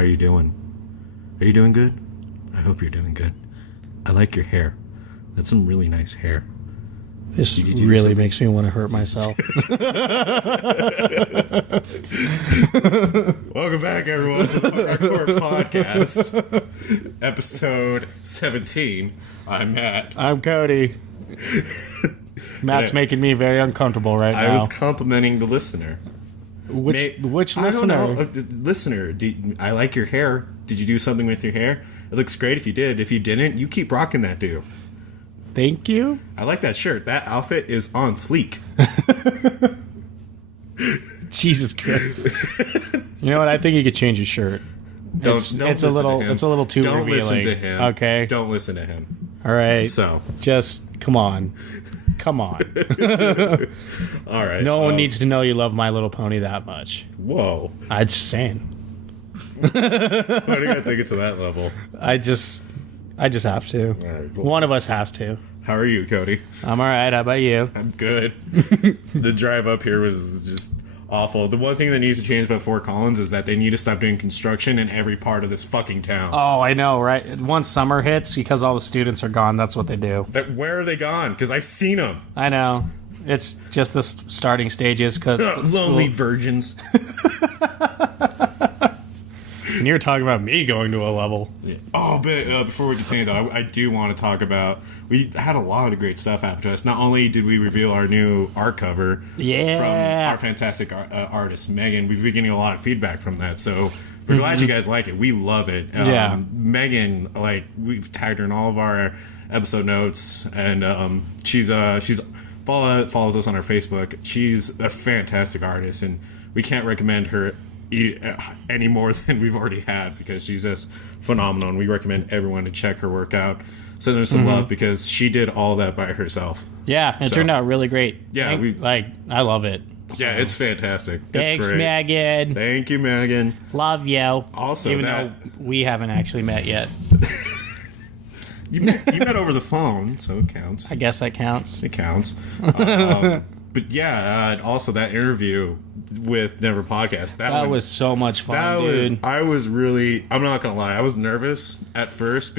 How are you doing? Are you doing good? I hope you're doing good. I like your hair. That's some really nice hair. This really makes me want to hurt myself. Welcome back, everyone, to the Punkrockhorrorpodcast, episode 17. I'm Matt. I'm Cody. Matt's making me very uncomfortable right now. I was complimenting the listener. Which listener? I don't know. Listener, I like your hair. Did you do something with your hair? It looks great if you did. If you didn't, you keep rocking that, dude. Thank you. I like that shirt. That outfit is on fleek. Jesus Christ. You know what? I think you could change your shirt. It's a little too Don't revealing. listen to him. Okay. Don't listen to him. All right. So just come on. All right. No one needs to know you love My Little Pony that much. Whoa. I'm just saying. Why do you gotta take it to that level? I just have to. Right, cool. One of us has to. How are you, Cody? I'm all right. How about you? I'm good. The drive up here was just awful. The one thing that needs to change about Fort Collins is that they need to stop doing construction in every part of this fucking town. Oh, I know, right? Once summer hits, because all the students are gone, that's what they do. Where are they gone? Because I've seen them. I know. It's just the starting stages. Because lonely virgins. And you're talking about me going to a level. Yeah. Oh, but before we continue, though, I do want to talk about... We had a lot of great stuff happen to us. Not only did we reveal our new art cover from our fantastic artist, Megan, we've been getting a lot of feedback from that, so we're glad you guys like it. We love it. Megan, we've tagged her in all of our episode notes, and she's follows us on our Facebook. She's a fantastic artist, and we can't recommend her any more than we've already had because she's just phenomenal, and we recommend everyone to check her work out. Send her some love because she did all that by herself. Yeah, it turned out really great. Yeah, I love it. So. Yeah, it's fantastic. Thanks, it's great. Megan. Thank you, Megan. Love you. Also, even though we haven't actually met yet. you met over the phone, so it counts. I guess that counts. It counts. But yeah, also that interview with Denver Podcast. That was so much fun, dude. I'm not going to lie, I was nervous at first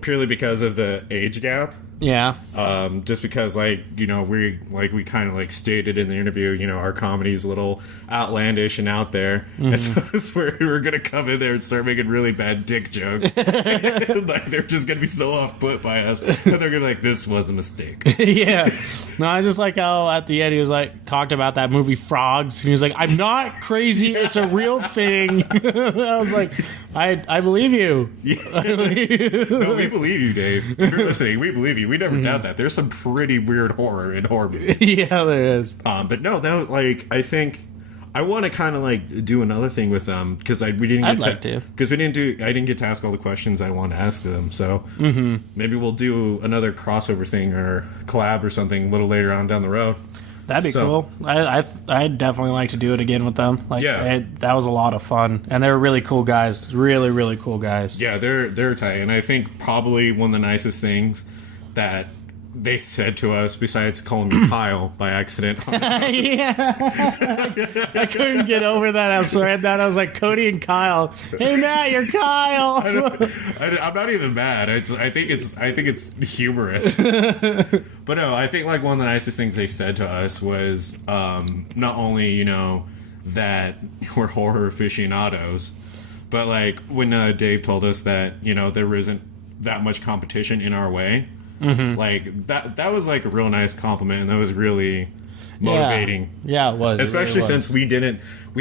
purely because of the age gap. Yeah. Just because, we kind of stated in the interview, our comedy is a little outlandish and out there. And so it's where we were going to come in there and start making really bad dick jokes. They're just going to be so off put by us. And they're going to be this was a mistake. Yeah. No, I just like how at the end he was talked about that movie Frogs. And he was like, I'm not crazy. It's a real thing. I was like, I believe you. Yeah. No, we believe you, Dave. If you're listening, we believe you. We never doubt that. There's some pretty weird horror in horror movies. Yeah, there is. But no, that I think I want to kind of do another thing with them because I didn't get to ask all the questions I want to ask them. So maybe we'll do another crossover thing or collab or something a little later on down the road. That'd be cool. I'd definitely like to do it again with them. That was a lot of fun, and they're really cool guys. Really, really cool guys. Yeah, they're tight, and I think probably one of the nicest things that they said to us, besides calling me Kyle by accident. Yeah, I couldn't get over that. I read that. I was like, Cody and Kyle. Hey, Matt, you're Kyle. I'm not even mad. I think it's humorous. But no, I think one of the nicest things they said to us was not only that we're horror aficionados, but when Dave told us that there isn't that much competition in our way. That was a real nice compliment, and that was really motivating. Yeah, it was. Especially since we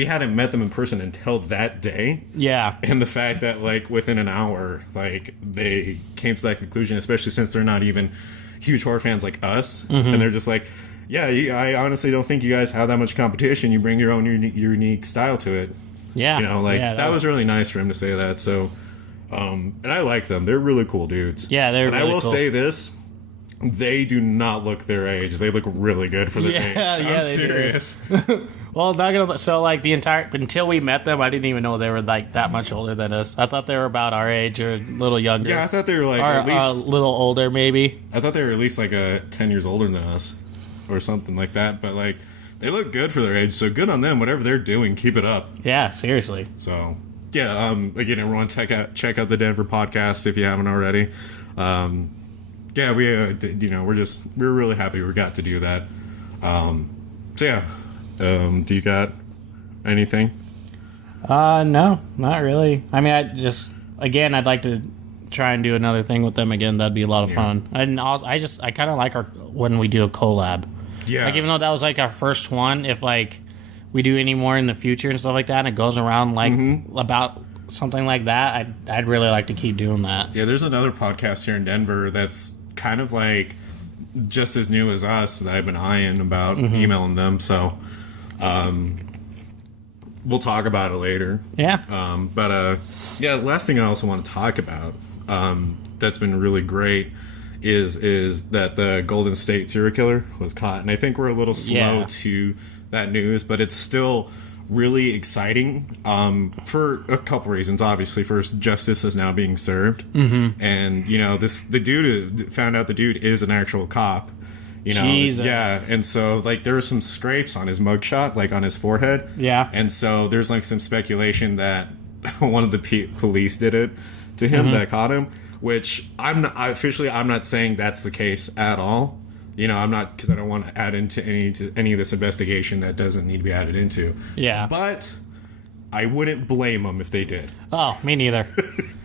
hadn't met them in person until that day. Yeah. And the fact that within an hour, they came to that conclusion, especially since they're not even huge horror fans like us. And they're just I honestly don't think you guys have that much competition. You bring your own unique style to it. Yeah. That was really nice for him to say that. So and I like them. They're really cool dudes. Yeah, they're really cool. And I will say this, they do not look their age. They look really good for their age. I'm serious. Well, not gonna. So until we met them, I didn't even know they were that much older than us. I thought they were about our age or a little younger. Yeah, I thought they were at least a little older, maybe. I thought they were at least 10 years older than us, or something like that. But they look good for their age. So good on them. Whatever they're doing, keep it up. Yeah, seriously. So Again, everyone check out the Denver podcast if you haven't already. Yeah, we're really happy we got to do that. Do you got anything? No, not really. I mean, I'd like to try and do another thing with them again. That'd be a lot of fun. And also, I kind of like when we do a collab. Yeah. Like, even though that was like our first one, if like we do any more in the future and stuff like that, and it goes around like about something like that, I'd really like to keep doing that. Yeah, there's another podcast here in Denver that's kind of like just as new as us that I've been eyeing about emailing them. So, we'll talk about it later. Yeah. The last thing I also want to talk about that's been really great is that the Golden State serial killer was caught. And I think we're a little slow to that news, but it's still really exciting for a couple reasons. Obviously, first, justice is now being served. And, the dude found out the dude is an actual cop. Jesus. Yeah, and so like there were some scrapes on his mugshot, like on his forehead. Yeah. And so there's like some speculation that one of the police did it to him that caught him, which I'm not saying that's the case at all. I'm not, because I don't want to add into any of this investigation that doesn't need to be added into. Yeah. But I wouldn't blame them if they did. Oh, me neither.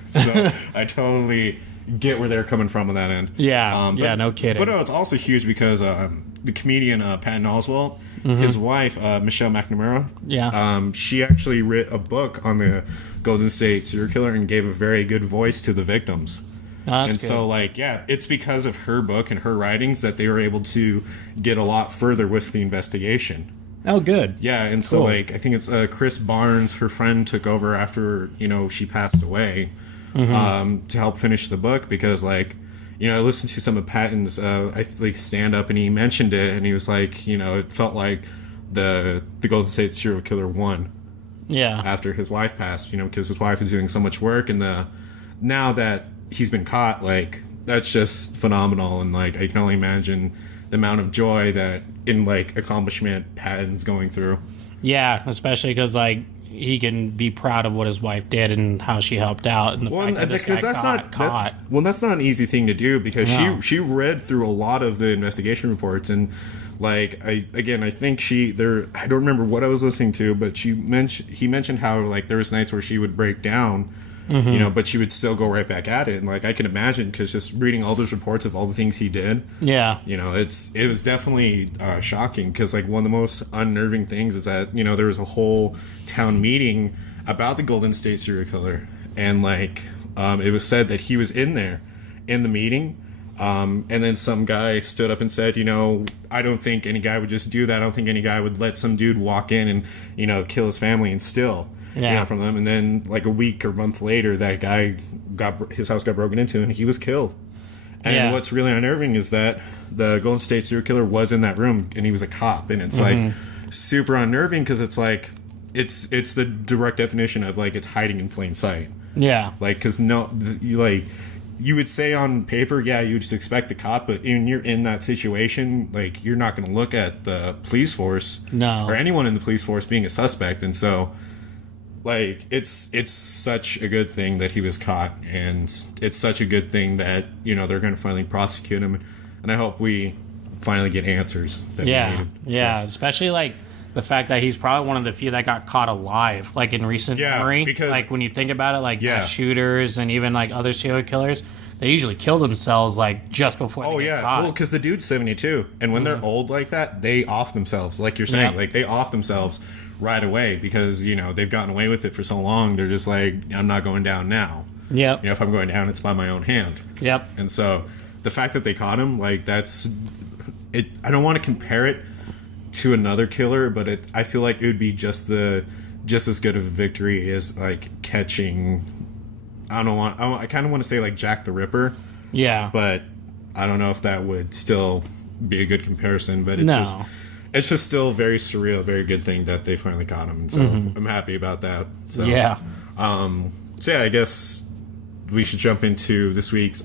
So I totally get where they're coming from on that end. Yeah, no kidding. But it's also huge because the comedian Patton Oswalt, his wife Michelle McNamara, she actually wrote a book on the Golden State serial killer and gave a very good voice to the victims. Good. So it's because of her book and her writings that they were able to get a lot further with the investigation. Oh, good. Yeah, and so I think it's Chris Barnes, her friend, took over after she passed away. To help finish the book, because I listened to some of Patton's stand up, and he mentioned it, and he was like, it felt like the Golden State serial killer won. Yeah. After his wife passed, because his wife is doing so much work, and now that he's been caught, that's just phenomenal, and I can only imagine the amount of joy that accomplishment Patton's going through. Yeah, especially because he can be proud of what his wife did and how she helped out, and the fact that this guy caught. That's not an easy thing to do, because she read through a lot of the investigation reports, and I think I don't remember what I was listening to, but he mentioned how there was nights where she would break down, but she would still go right back at it, and I can imagine, because just reading all those reports of all the things he did, it was definitely shocking, because one of the most unnerving things is that there was a whole town meeting about the Golden State serial killer, and it was said that he was in the meeting, and then some guy stood up and said, I don't think any guy would just do that. I don't think any guy would let some dude walk in and kill his family and steal from them. And then a week or month later, that guy his house got broken into and he was killed. And what's really unnerving is that the Golden State serial killer was in that room, and he was a cop, and it's super unnerving, because it's it's the direct definition of it's hiding in plain sight. Yeah. Because you would say on paper, you just expect the cop, but when you're in that situation, you're not going to look at the police force or anyone in the police force being a suspect. And so it's such a good thing that he was caught, and it's such a good thing that they're going to finally prosecute him, and I hope we finally get answers that we needed. Especially the fact that he's probably one of the few that got caught alive, in recent memory. Because when you think about it, mass shooters and even other serial killers, they usually kill themselves just before they get caught. Well, because the dude's 72, and when they're old like that, they off themselves, like you're saying. They off themselves right away, because they've gotten away with it for so long. They're just I'm not going down now. Yep. If I'm going down, it's by my own hand. Yep. And so the fact that they caught him, that's it. I don't want to compare it to another killer, but I feel like it would be just as good of a victory as catching. I kind of want to say Jack the Ripper. Yeah. But I don't know if that would still be a good comparison. But it's just still very surreal, very good thing that they finally caught him. And so I'm happy about that. So yeah. I guess we should jump into this week's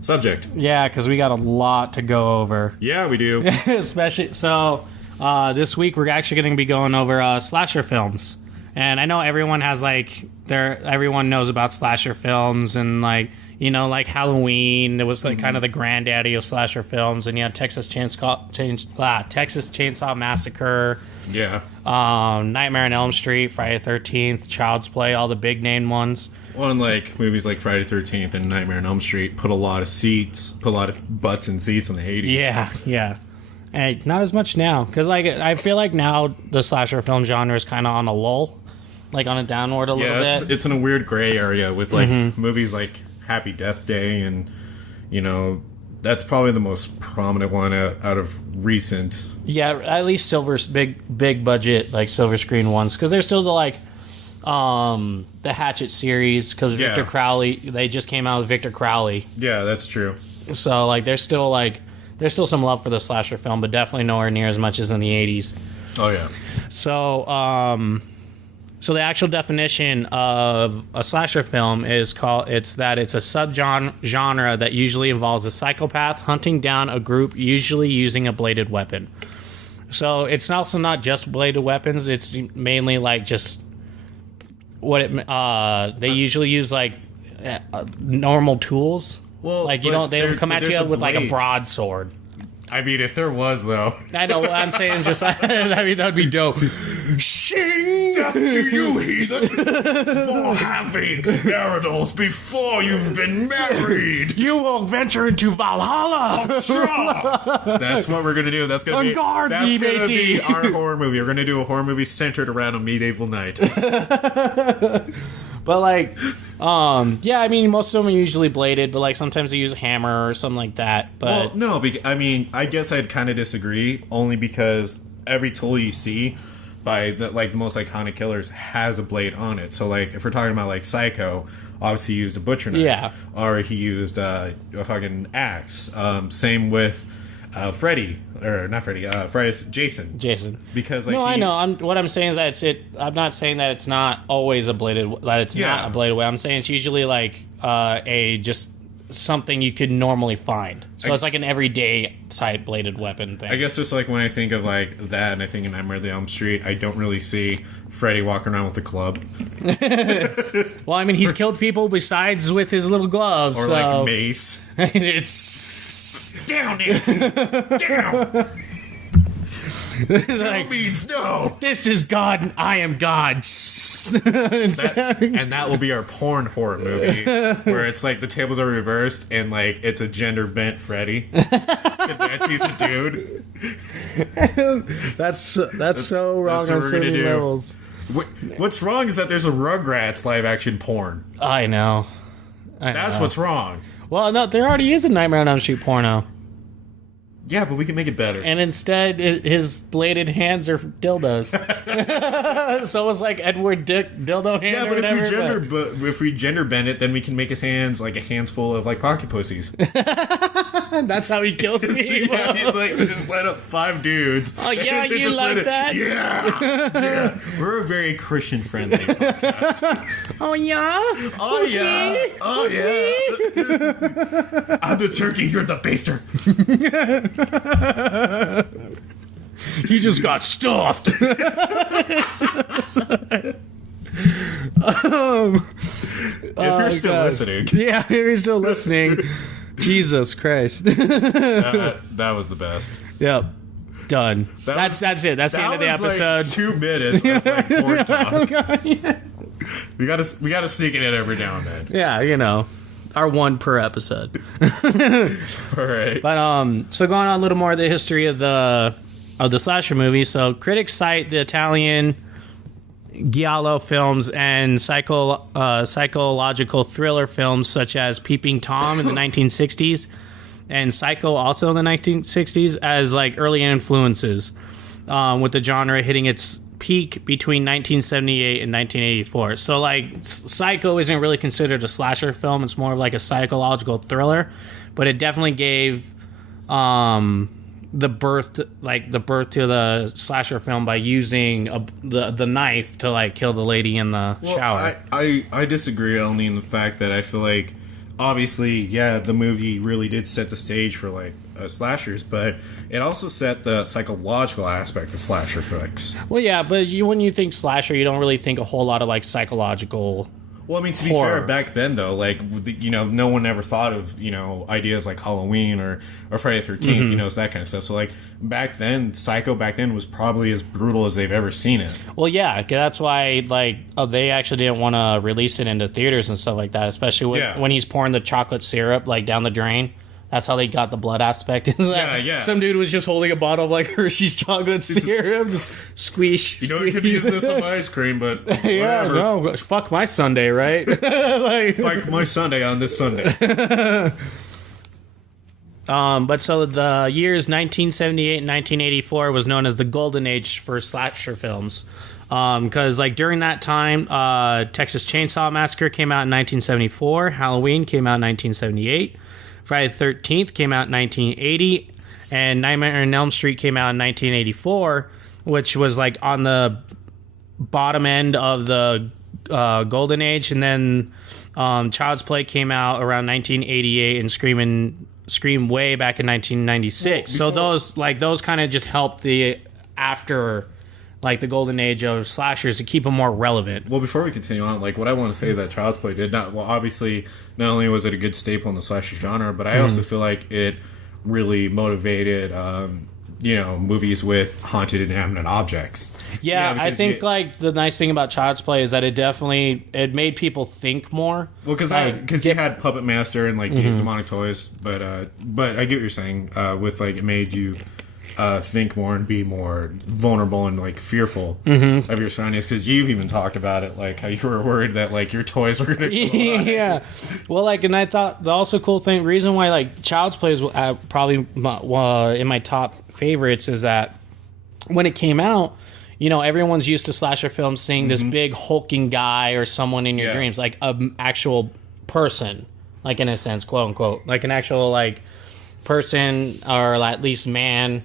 subject. Yeah, because we got a lot to go over. Yeah, we do. Especially this week we're actually going to be going over slasher films. And I know everyone has everyone knows about slasher films and like Halloween. There was like kind of the granddaddy of slasher films, and Texas Chainsaw Massacre. Yeah. Nightmare on Elm Street, Friday the 13th, Child's Play, all the big name ones. Well, and like movies like Friday the 13th and Nightmare on Elm Street put a lot of butts in seats in the 80s. Yeah. And not as much now, because like I feel like now the slasher film genre is kind of on a lull, like on a downward a little bit. It's in a weird gray area with like movies like Happy Death Day, and that's probably the most prominent one out of recent. Yeah, at least big budget like silver screen ones, because they're still the Hatchet series, because Victor Crowley, they just came out with Victor Crowley. Yeah, that's true. So like there's still some love for the slasher film, but definitely nowhere near as much as in the 80s. Oh yeah. So the actual definition of a slasher film it's a subgenre that usually involves a psychopath hunting down a group, usually using a bladed weapon. So it's also not just bladed weapons, it's mainly like just they usually use like normal tools. Well, like they don't come at you with like a broadsword. I mean, if there was, though. I know what I'm saying. Just that'd be dope. Shing! Death to you, heathen! For having marital before you've been married! You will venture into Valhalla! That's what we're gonna do. That's gonna be our horror movie. We're gonna do a horror movie centered around a medieval knight. But like, I mean, most of them are usually bladed, but like sometimes they use a hammer or something like that. But well, no, I mean, I guess I'd kind of disagree, only because every tool you see by the most iconic killers has a blade on it. So like, if we're talking about like Psycho, obviously he used a butcher knife, or he used a fucking axe. Same with Freddy, or not Freddy, Jason. Because like I know. What I'm saying is that I'm not saying that it's not always a bladed. That it's not a bladed way. I'm saying it's usually like just something you could normally find. So it's like an everyday type bladed weapon thing. I guess just like when I think of like that, and I think of Nightmare on Elm Street, I don't really see Freddy walking around with a club. Well, I mean, he's killed people besides with his little gloves, or like mace. Down it! Down! That means no! This is God and I am God. And that will be our porn horror movie, where it's like the tables are reversed and like it's a gender bent Freddy. And he's a dude. That's so wrong on so many levels. What's wrong is that there's a Rugrats live action porn. I know. That's what's wrong. Well, no, there already is a Nightmare on Elm Street porno. Yeah, but we can make it better. And instead, his bladed hands are dildos. So it's like Edward Dick dildo hand. Yeah, but if we gender bend it, then we can make his hands like a handful of like pocket pussies. That's how he kills people. Yeah, he's like, we just light up 5 dudes. Oh yeah, you like that? Yeah. We're a very Christian friendly podcast. Oh yeah. Oh yeah. Oh yeah. I'm the turkey. You're the baster. He just got stuffed. If you're still listening. Yeah, if you're still listening. Jesus Christ. That was the best. Yep. Done. That's it. That's the end of the episode. Like 2 minutes of like porn talk. We gotta sneak it in every now and then. Yeah, our one per episode. All right. But so going on a little more of the history of the slasher movie. So critics cite the Italian giallo films and psychological thriller films such as Peeping Tom in the 1960s and Psycho also in the 1960s as like early influences, with the genre hitting its peak between 1978 and 1984. So like Psycho isn't really considered a slasher film, it's more of like a psychological thriller, but it definitely gave the birth to the slasher film by using the knife to like kill the lady in the shower. I disagree, only in the fact that I feel like obviously the movie really did set the stage for like slashers, but it also set the psychological aspect of slasher flicks. Well, yeah, but when you think slasher, you don't really think a whole lot of like psychological. Well, I mean, to be horror. fair, back then, though, like, no one ever thought of, ideas like Halloween or Friday the 13th, so that kind of stuff. So, like, back then, Psycho back then was probably as brutal as they've ever seen it. Well, yeah, that's why, like, they actually didn't want to release it into theaters and stuff like that, especially when he's pouring the chocolate syrup, like, down the drain. That's how they got the blood aspect. Yeah. Some dude was just holding a bottle of, like, Hershey's chocolate syrup, just squish. You could use this on ice cream, but whatever. Yeah, no, fuck my Sunday, right? Fuck my Sunday on this Sunday. But so the years 1978 and 1984 was known as the golden age for slasher films. Because, like, during that time, Texas Chainsaw Massacre came out in 1974, Halloween came out in 1978, Friday the 13th came out in 1980, and Nightmare on Elm Street came out in 1984, which was, like, on the bottom end of the golden age. And then Child's Play came out around 1988, and Scream way back in 1996. Well, those kind of just helped the after, like, the golden age of slashers to keep them more relevant. Well, before we continue on, like, what I want to say that Child's Play did obviously, not only was it a good staple in the slasher genre, but I also feel like it really motivated, movies with haunted and inanimate objects. Yeah, I think like the nice thing about Child's Play is that it made people think more. Well, because you had Puppet Master and like demonic toys, but I get what you're saying. With like it made you think more and be more vulnerable and like fearful of your surroundings. Because you've even talked about it, like how you were worried that like your toys were gonna. Yeah, well, like, and I thought the also cool reason why like Child's Play is probably in my top favorites is that when it came out, everyone's used to slasher films seeing this big hulking guy or someone in your dreams, like an actual person, like in a sense, quote unquote, like an actual like person or at least man.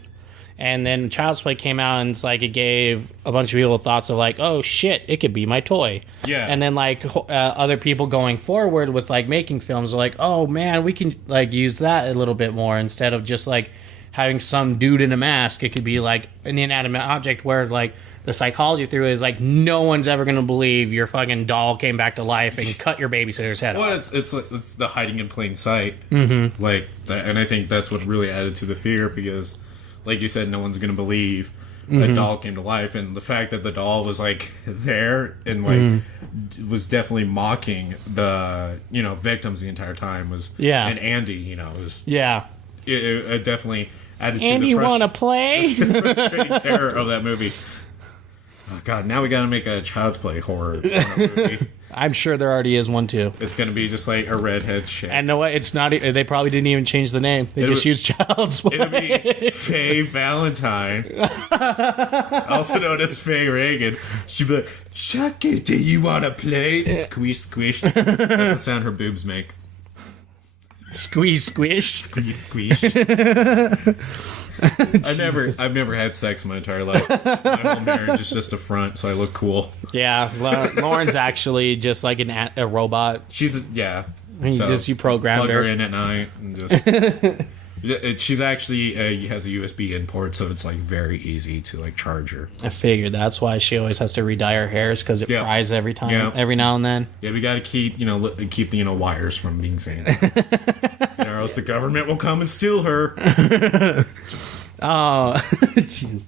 And then Child's Play came out, and it's like it gave a bunch of people thoughts of like, oh shit, it could be my toy. Yeah. And then like other people going forward with like making films are like, oh man, we can like use that a little bit more instead of just like having some dude in a mask. It could be like an inanimate object where like the psychology through it is like no one's ever gonna believe your fucking doll came back to life and cut your babysitter's head off. Well, it's the hiding in plain sight, like that, and I think that's what really added to the fear because, like you said, no one's gonna believe that doll came to life, and the fact that the doll was like there and like was definitely mocking the victims the entire time was and Andy was it definitely added Andy, to the wanna play? frustrating terror of that movie. Oh god, now we gotta make a Child's Play horror movie. I'm sure there already is one too. It's gonna be just like a redhead chick. And no way, it's not. They probably didn't even change the name. They just used Child's Play. It'll be Faye Valentine, also known as Faye Reagan. She'll be like, "Chucky, do you wanna play?" Squish, squish. That's the sound her boobs make. Squeeze, squish. Squeeze, squish. I've never had sex my entire life. My whole marriage is just a front, so I look cool. Yeah, Lauren's actually just like a robot. She's You programmed plug her in at night and just. She's actually has a USB in port, so it's like very easy to like charge her. I figured that's why she always has to re-dye her hairs because it fries every time, every now and then. Yeah, we got to keep the wires from being sand, or else the government will come and steal her. Oh, jeez.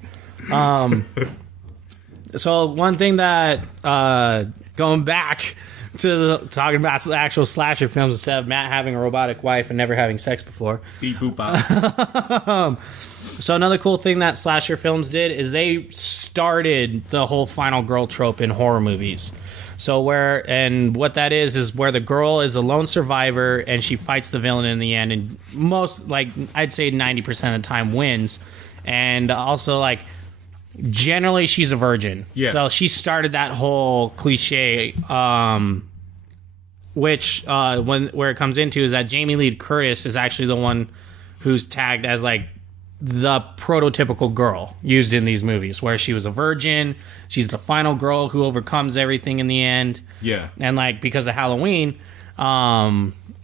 So one thing that going back to talking about the actual slasher films instead of Matt having a robotic wife and never having sex before. Beep boop bop. So another cool thing that slasher films did is they started the whole final girl trope in horror movies. So what that is where the girl is a lone survivor and she fights the villain in the end, and most, like, I'd say 90% of the time wins. And also, like, generally she's a virgin. Yeah. So she started that whole cliche, which where it comes into is that Jamie Lee Curtis is actually the one who's tagged as like the prototypical girl used in these movies, where she was a virgin. She's the final girl who overcomes everything in the end. Yeah. And like because of Halloween,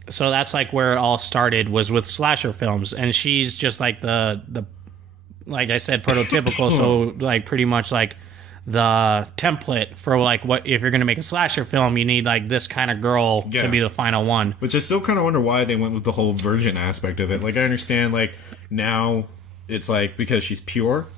so that's like where it all started, was with slasher films, and she's just like the like I said, prototypical. So like pretty much like the template for like what if you're gonna make a slasher film, you need like this kind of girl to be the final one. Which I still kind of wonder why they went with the whole virgin aspect of it. Like I understand like now it's like because she's pure,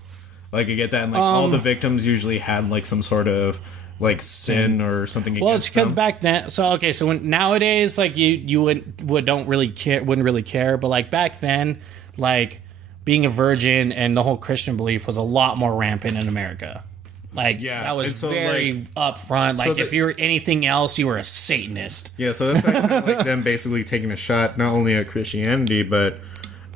like you get that, and like all the victims usually had like some sort of like sin or something. Well, it's because them. back then. So okay, so when nowadays like you wouldn't really care, but like back then, like being a virgin and the whole Christian belief was a lot more rampant in America. Like, that was so, very upfront. Like, so if you were anything else, you were a Satanist. Yeah, so that's actually like them basically taking a shot not only at Christianity, but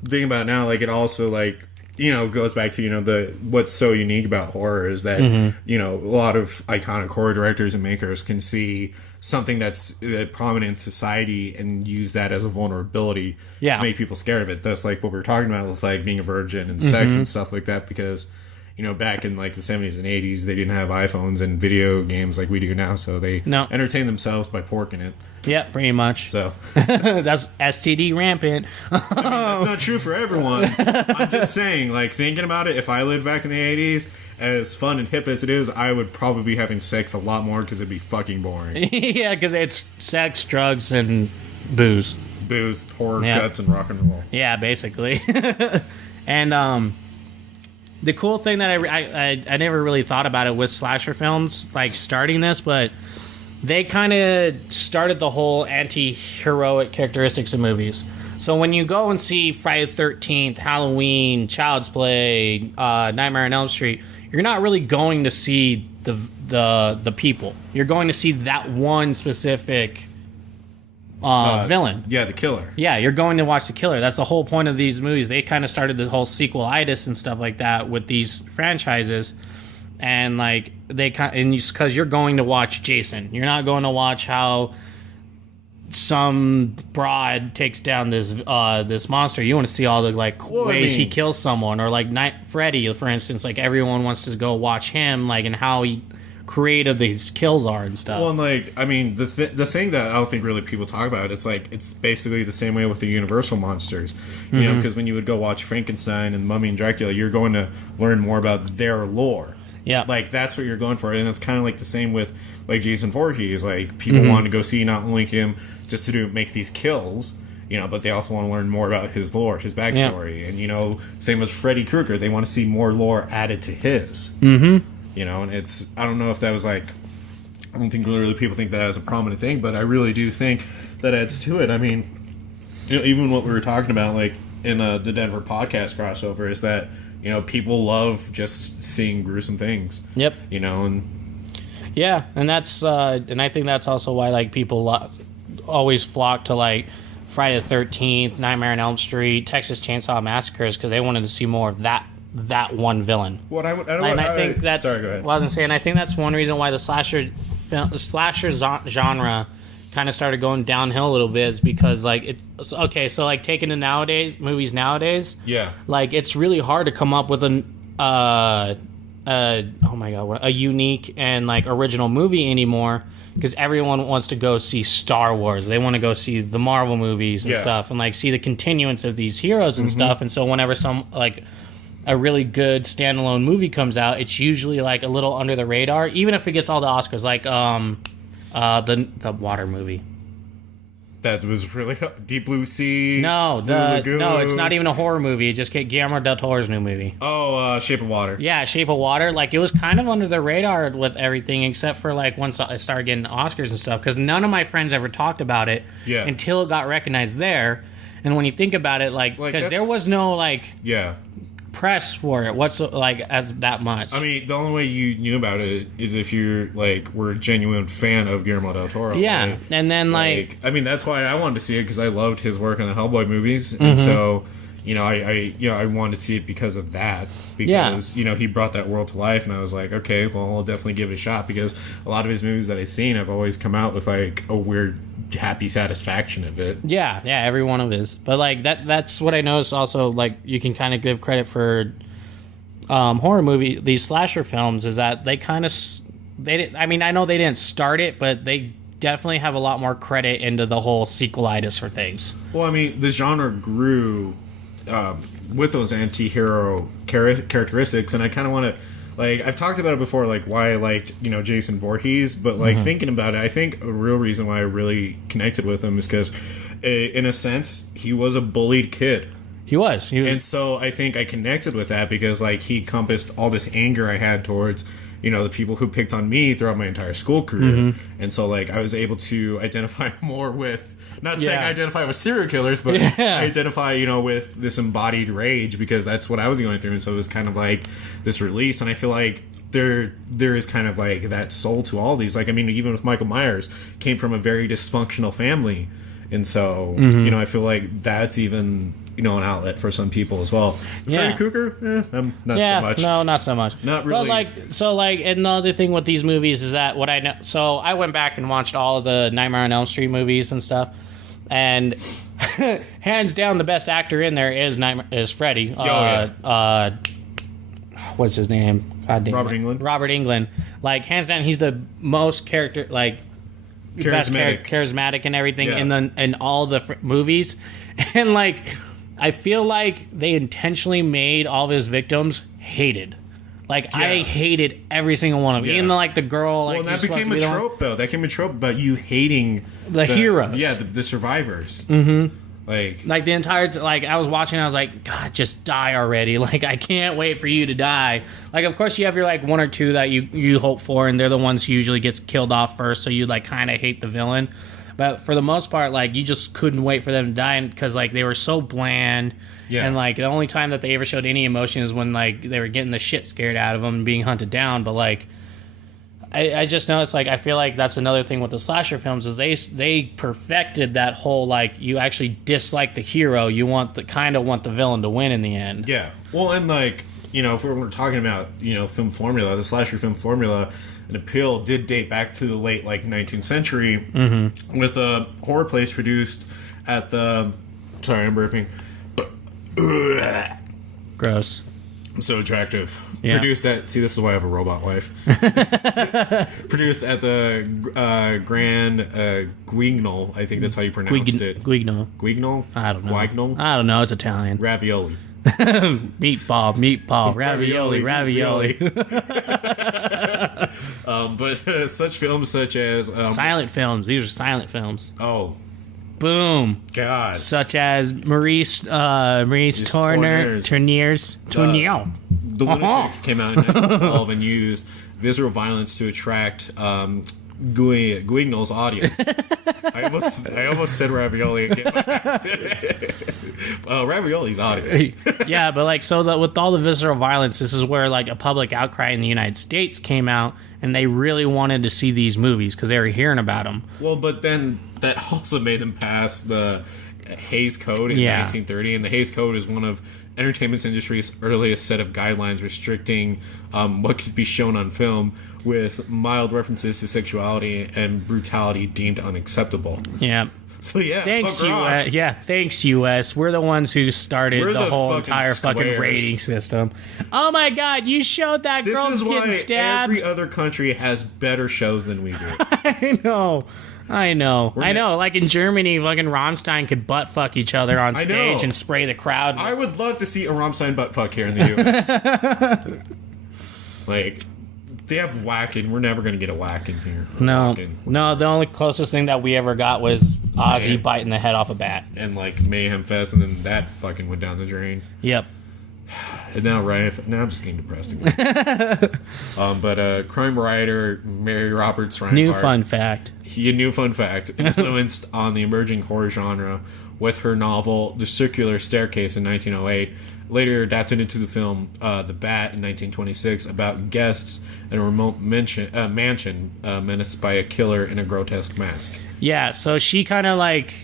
thinking about it now, like, it also, like, you know, goes back to, you know, what's so unique about horror is that, you know, a lot of iconic horror directors and makers can see something that's prominent in society and use that as a vulnerability to make people scared of it. That's, like, what we were talking about with, like, being a virgin and sex and stuff like that, because... You know, back in like the 70s and 80s, they didn't have iPhones and video games like we do now, so they entertained themselves by porking it. Yeah, pretty much. So that's STD rampant. I mean, that's not true for everyone. I'm just saying, like, thinking about it, if I lived back in the 80s, as fun and hip as it is, I would probably be having sex a lot more because it'd be fucking boring. Yeah, because it's sex, drugs, and booze. Booze, horror, guts, and rock and roll. Yeah, basically. And, the cool thing that I never really thought about it with slasher films, like starting this, but they kind of started the whole anti-heroic characteristics of movies. So when you go and see Friday the 13th, Halloween, Child's Play, Nightmare on Elm Street, you're not really going to see the people. You're going to see that one specific villain. Yeah, the killer. Yeah, you're going to watch the killer. That's the whole point of these movies. They kind of started this whole sequelitis and stuff like that with these franchises, and like because you're going to watch Jason. You're not going to watch how some broad takes down this monster. You want to see all the ways he kills someone, or like Freddy, for instance. Like everyone wants to go watch him, like, and how creative these kills are and stuff. Well, and like, I mean, the thing that I don't think really people talk about, it's like, it's basically the same way with the Universal monsters, you know, because when you would go watch Frankenstein and Mummy and Dracula, you're going to learn more about their lore. Yeah. Like, that's what you're going for, and it's kind of like the same with, like, Jason Voorhees. Like, people want to go see not only him just to make these kills, you know, but they also want to learn more about his lore, his backstory, and, you know, same with Freddy Krueger, they want to see more lore added to his. You know, and it's, I don't know if that was like, I don't think really people think that as a prominent thing, but I really do think that adds to it. I mean, you know, even what we were talking about, like, in the Denver podcast crossover, is that, you know, people love just seeing gruesome things. Yep. You know, and... Yeah, and that's, and I think that's also why, like, people always flock to, like, Friday the 13th, Nightmare on Elm Street, Texas Chainsaw Massacres, because they wanted to see more of that one villain. What I think that's. Sorry, go ahead. Well, I was gonna say, and I think that's one reason why the slasher genre kind of started going downhill a little bit, is because like okay, so like taking the movies nowadays, yeah, like it's really hard to come up with a unique and like original movie anymore, because everyone wants to go see Star Wars. They want to go see the Marvel movies and stuff, and like see the continuance of these heroes and stuff. And so whenever a really good standalone movie comes out, it's usually like a little under the radar, even if it gets all the Oscars, like the water movie. That was really Deep Blue Sea. No, it's not even a horror movie. It just Guillermo del Toro's new movie. Oh, Shape of Water. Yeah, Shape of Water. Like, it was kind of under the radar with everything, except for like once I started getting Oscars and stuff, because none of my friends ever talked about it until it got recognized there. And when you think about it, like because there was no press for it as that much. I mean, the only way you knew about it is if you were a genuine fan of Guillermo del Toro. Yeah, right? And then I mean, that's why I wanted to see it, because I loved his work in the Hellboy movies, and so I wanted to see it because of that, because he brought that world to life, and I was like, okay, well, I'll definitely give it a shot, because a lot of his movies that I've seen have always come out with like a weird happy satisfaction of it. Yeah, every one of his. But like that's what I noticed also, like you can kind of give credit for horror these slasher films, is that they kind of I know they didn't start it, but they definitely have a lot more credit into the whole sequelitis for things. Well, I mean, the genre grew with those anti-hero characteristics, and I kind of want to, like, I've talked about it before, like, why I liked, Jason Voorhees, but, like, thinking about it, I think a real reason why I really connected with him is because, in a sense, he was a bullied kid. He was. And so I think I connected with that because, like, he encompassed all this anger I had towards, the people who picked on me throughout my entire school career. And so, like, I was able to identify more with, not saying identify with serial killers, but identify, with this embodied rage because that's what I was going through. And so it was kind of like this release. And I feel like there is kind of like that soul to all these. Like, I mean, even with Michael Myers, came from a very dysfunctional family. And so, I feel like that's even, an outlet for some people as well. Freddy Krueger? Not so much. No, not so much. Not really. But and the other thing with these movies is that what I know. So I went back and watched all of the Nightmare on Elm Street movies and stuff. And hands down, the best actor in there is Freddy. What's his name? God damn Robert it. Englund. Robert Englund. Like, hands down, he's the most charismatic and everything in all the movies. And, like, I feel like they intentionally made all of his victims hated. Like, I hated every single one of them. Even like the girl. Like, well, and that became a trope, though. That became a trope about you hating the heroes. Yeah, the survivors. Like the entire I was watching, I was like, God, just die already. Like, I can't wait for you to die. Like, of course you have your like one or two that you hope for, and they're the ones who usually gets killed off first, so you like kind of hate the villain. But for the most part, like, you just couldn't wait for them to die because like they were so bland. Yeah. And like the only time that they ever showed any emotion is when like they were getting the shit scared out of them and being hunted down. But like, I just noticed, like, I feel like that's another thing with the slasher films is they perfected that whole, like, you actually dislike the hero. You want the villain to win in the end. Yeah. Well, and, like, if we're talking about, film formula, the slasher film formula, an appeal did date back to the late, like, 19th century with horror plays produced at the... Sorry, I'm burping. Gross. I'm so attractive. Yeah. Produced at... See, this is why I have a robot wife. Produced at the Grand Guignol. I think that's how you pronounced it. Guignol. Guignol? I don't know. Guignol? I don't know. It's Italian. Ravioli. meatball. Ravioli. But such films such as... silent films. These are silent films. Oh. Boom. God. Such as Maurice Tournier. The Lunatics came out in 1912 and used visceral violence to attract Guignol's audience. I almost said ravioli again. Ravioli's audience. Yeah, but like, with all the visceral violence, this is where like a public outcry in the United States came out, and they really wanted to see these movies because they were hearing about them. Well, but then that also made them pass the Hays Code in 1930, and the Hays Code is one of entertainment industry's earliest set of guidelines restricting what could be shown on film, with mild references to sexuality and brutality deemed unacceptable. Yeah. So yeah, thanks US. Yeah, thanks US. We're the ones who started the whole entire fucking rating system. Oh my God, you showed that girl getting stabbed. This is why every other country has better shows than we do. I know. Like in Germany, fucking Rammstein could butt fuck each other on stage and spray the crowd. I would love to see a Rammstein butt fuck here in the US. Like, they have whacking. We're never going to get a whacking here. No, the only closest thing that we ever got was Ozzy biting the head off a bat. And like Mayhem Fest, and then that fucking went down the drain. Yep. And now I'm just getting depressed again. But crime writer Mary Roberts Reinhardt. New fun fact, influenced on the emerging horror genre with her novel The Circular Staircase in 1908. Later adapted into the film The Bat in 1926 about guests in a remote mansion menaced by a killer in a grotesque mask. Yeah, so she kind of like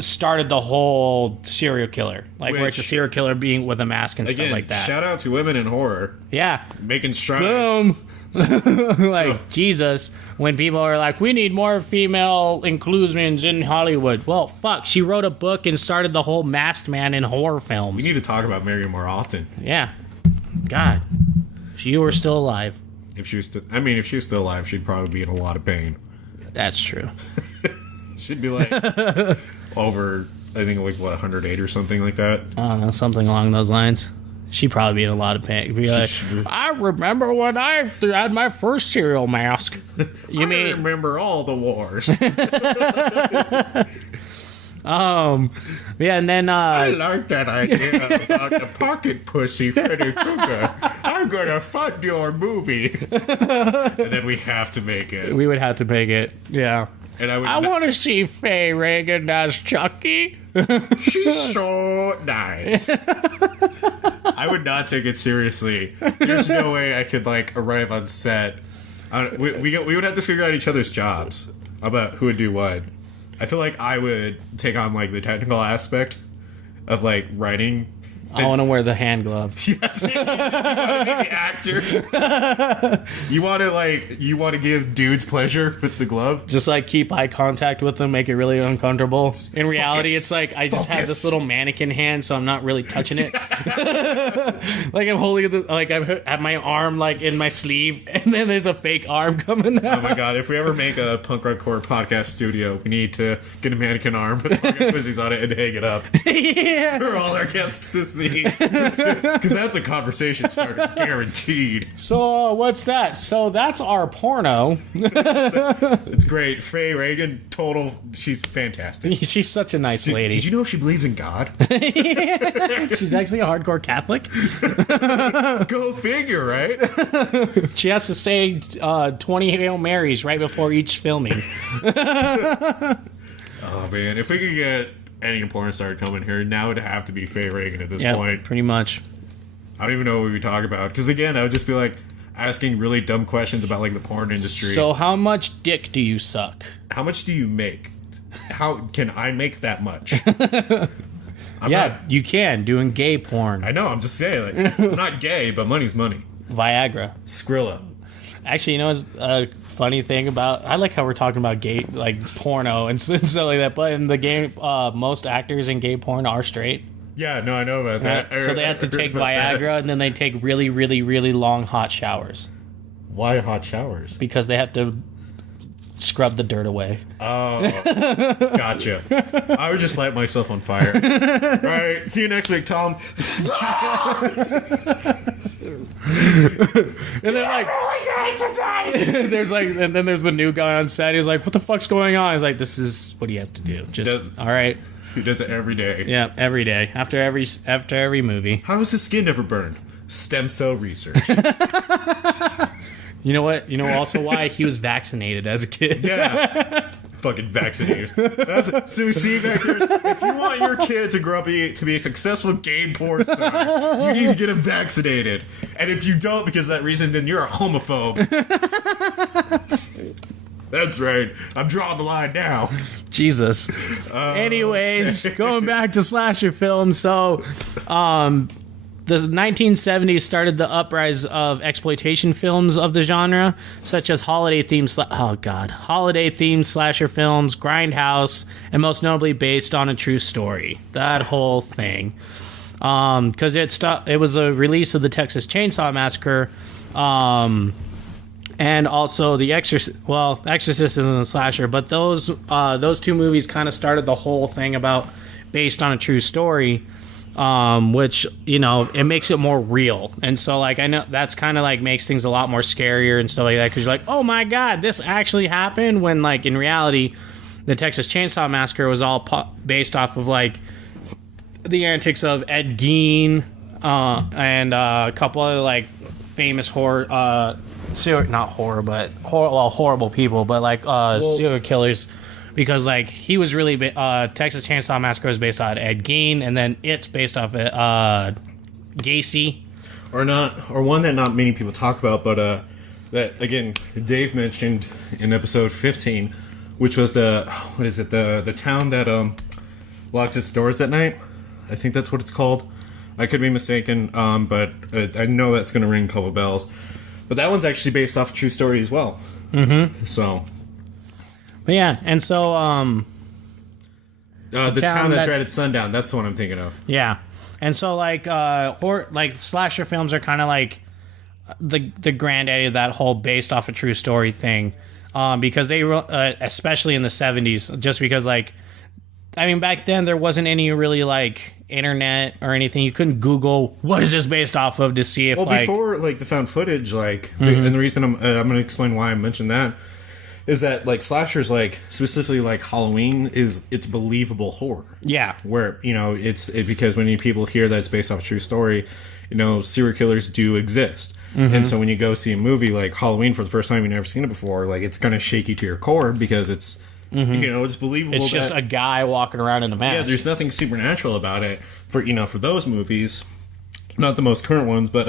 started the whole serial killer, where it's a serial killer being with a mask and stuff like that. Shout out to women in horror. Yeah. Making strides. Boom. Jesus, when people are like, we need more female inclusions in Hollywood. Well, fuck, she wrote a book and started the whole masked man in horror films. We need to talk about Mary more often. Yeah. God. If she were still alive. If she was still alive, she'd probably be in a lot of pain. That's true. Should be like over, I think, like, what, 108 or something like that? I don't know, something along those lines. She'd probably be in a lot of pain. Be like, I remember when I had my first cereal mask. I remember all the wars. Yeah, and then I like that idea about the pocket pussy Freddy Krueger. I'm gonna fund your movie. And then we have to make it. We would have to make it, yeah. And I want to see Faye Reagan as Chucky. She's so nice. I would not take it seriously. There's no way I could, like, arrive on set. We would have to figure out each other's jobs about who would do what. I feel like I would take on, like, the technical aspect of, like, writing. I want to wear the hand glove. You want to be the actor. You want to give dudes pleasure with the glove. Just like keep eye contact with them, make it really uncomfortable. In reality, it's like I just have this little mannequin hand, so I'm not really touching it. Like I'm holding the, like I have my arm like in my sleeve, and then there's a fake arm coming out. Oh my god! If we ever make a punk rock horror podcast studio, we need to get a mannequin arm with fucking pussies on it and hang it up. Yeah. For all our guests to see. Because that's a conversation starter, guaranteed. So, what's that? So, that's our porno. It's great. Faye Reagan, she's fantastic. She's such a nice lady. Did you know she believes in God? She's actually a hardcore Catholic. Go figure, right? She has to say 20 Hail Marys right before each filming. Oh, man. If we could get any porn star coming here, now it'd have to be Faye Reagan at this point. Pretty much. I don't even know what we talk about. Because, again, I would just be, like, asking really dumb questions about, like, the porn industry. So how much dick do you suck? How much do you make? How can I make that much? You can, doing gay porn. I know, I'm just saying. Like, I'm not gay, but money's money. Viagra. Skrilla. Actually, you know what's a funny thing about... I like how we're talking about gay, like, porno and stuff like that, but in the game, most actors in gay porn are straight. Yeah, no, I know about that. So they have to take Viagra, and then they take really, really, really long hot showers. Why hot showers? Because they have to scrub the dirt away. Oh, gotcha. I would just light myself on fire. All right, see you next week, Tom. And then like, there's like, and then there's the new guy on set. He's like, "What the fuck's going on?" He's like, "This is what he has to do." All right. He does it every day. Yeah, every day after every movie. How is his skin never burned? Stem cell research. You know what? You know also why he was vaccinated as a kid. Yeah. Fucking vaccinated. So see, Vectors, if you want your kid to grow up to be a successful gay porn star, you need to get him vaccinated. And if you don't because of that reason, then you're a homophobe. That's right. I'm drawing the line now. Jesus. Anyways, going back to slasher films, so the 1970s started the uprise of exploitation films of the genre, such as holiday-themed slasher films, Grindhouse, and most notably based on a true story. That whole thing. Because it was the release of the Texas Chainsaw Massacre, and also The Exorcist. Well, Exorcist isn't a slasher, but those two movies kind of started the whole thing about based on a true story. Which, you know, it makes it more real. And so, like, I know that's kind of, like, makes things a lot more scarier and stuff like that, because you're like, oh my god, this actually happened, when, like, in reality, the Texas Chainsaw Massacre was all based off of, like, the antics of Ed Gein, and a couple other, like, famous horrible people, but, like, serial killers. Because, like, he was really... Texas Chainsaw Massacre was based on Ed Gein, and then it's based off Gacy. Or one that not many people talk about, but that, again, Dave mentioned in episode 15, which was the town that locks its doors at night? I think that's what it's called. I could be mistaken, but I know that's going to ring a couple bells. But that one's actually based off a true story as well. Mm-hmm. So... But yeah, and so the town that dreaded sundown, that's the one I'm thinking of. Yeah. And so like slasher films are kind of like the granddaddy of that whole based off a true story thing. because they were, especially in the 70s, just because, like, I mean, back then there wasn't any really, like, internet or anything. You couldn't Google, what is this based off of, to see if, before, like, the found footage, like, and the reason I'm going to explain why I mentioned that is that, like, slashers, like, specifically, like, Halloween it's believable horror. Yeah. Where, you know, because when people hear that it's based off a true story, you know, serial killers do exist. And so when you go see a movie like Halloween for the first time, you've never seen it before, like, it's going to shake you to your core because it's, you know, it's believable. It's just a guy walking around in a mask. Yeah, there's nothing supernatural about it for, you know, for those movies. Not the most current ones, but,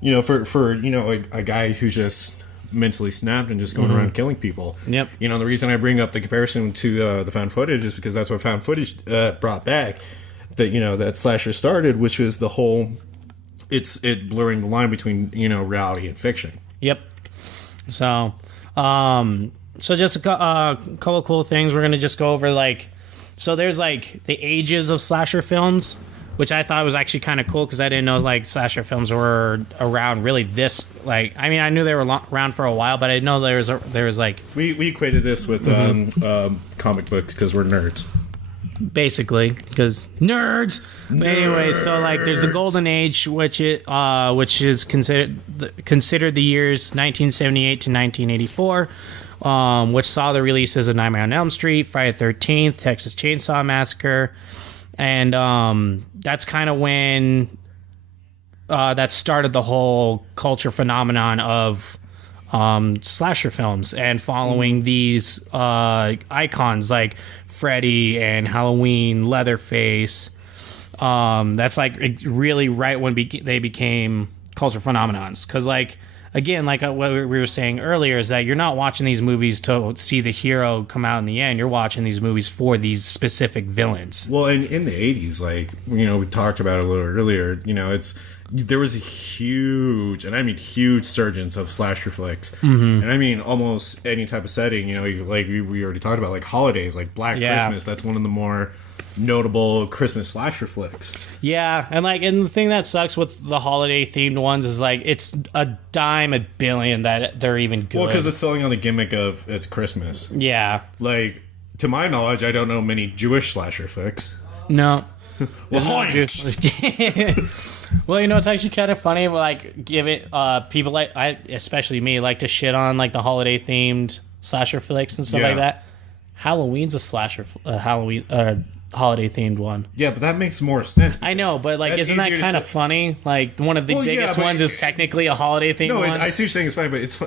you know, for you know, a guy who's just mentally snapped and just going around killing people. Yep. You know, the reason I bring up the comparison to the found footage is because that's what found footage brought back. That, you know, that slasher started, which was the whole, it blurring the line between, you know, reality and fiction. Yep. So, so just a couple of cool things. We're going to just go over, like, so there's, like, the ages of slasher films, which I thought was actually kind of cool because I didn't know, like, slasher films were around really this, like, I mean, I knew they were around for a while, but I didn't know there was like... We equated this with comic books because we're nerds. Basically, because nerds. But anyway, so, like, there's the Golden Age, which is considered the years 1978 to 1984, which saw the releases of Nightmare on Elm Street, Friday the 13th, Texas Chainsaw Massacre, and that's kind of when that started the whole culture phenomenon of slasher films and following these icons like Freddy and Halloween, Leatherface. That's, like, really right when they became culture phenomenons. Because, like, again, like what we were saying earlier, is that you're not watching these movies to see the hero come out in the end. You're watching these movies for these specific villains. Well, in the 80s, like, you know, we talked about it a little earlier, you know, there was a huge, and I mean huge, surgence of slasher flicks. And I mean almost any type of setting, you know, like we already talked about, like holidays, like Black Christmas. That's one of the more notable Christmas slasher flicks. Yeah, and the thing that sucks with the holiday themed ones is, like, it's a dime a billion that they're even good. Well, because it's selling on the gimmick of it's Christmas. Yeah. Like, to my knowledge, I don't know many Jewish slasher flicks. No. Well, well, you know, it's actually kind of funny, like, people like, especially me, like to shit on, like, the holiday themed slasher flicks and stuff like that. Halloween's a slasher holiday themed one. Yeah, but that makes more sense. I know, but, like, isn't that kind of funny? Like, one of the biggest ones is technically a holiday themed one. No, I see what you're saying. It's funny, but it's,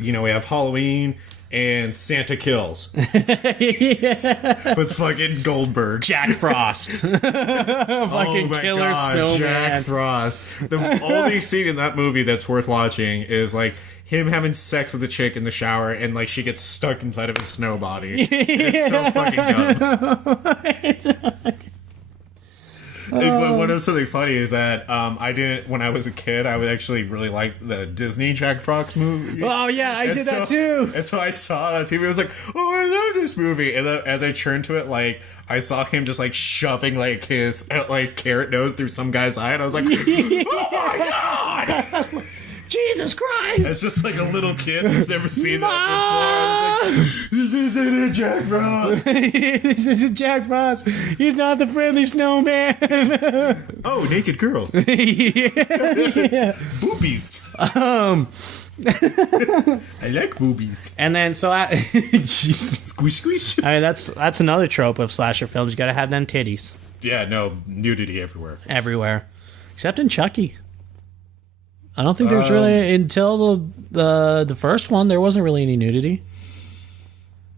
you know, we have Halloween and Santa Kills with fucking Goldberg, Jack Frost, fucking killer snowman, Jack Frost. The only scene in that movie that's worth watching is, like, him having sex with a chick in the shower, and, like, she gets stuck inside of his snow body. It's so fucking dumb. But what was something funny is that when I was a kid, I would actually really like the Disney Jack Frost movie. Oh yeah, I did that too. And so I saw it on TV. I was like, oh, I love this movie. And then as I turned to it, like, I saw him just, like, shoving, like, his, like, carrot nose through some guy's eye, and I was like, oh my god! Jesus Christ! It's just like a little kid that's never seen that before. I was like, this isn't a Jack Frost. This isn't Jack Frost. He's not the friendly snowman. Oh, naked girls. Yeah. Boobies. I like boobies. And then Squish, squish. I mean, that's another trope of slasher films. You gotta have them titties. Yeah, no, nudity everywhere. Everywhere. Except in Chucky. I don't think there's really, until the first one, there wasn't really any nudity.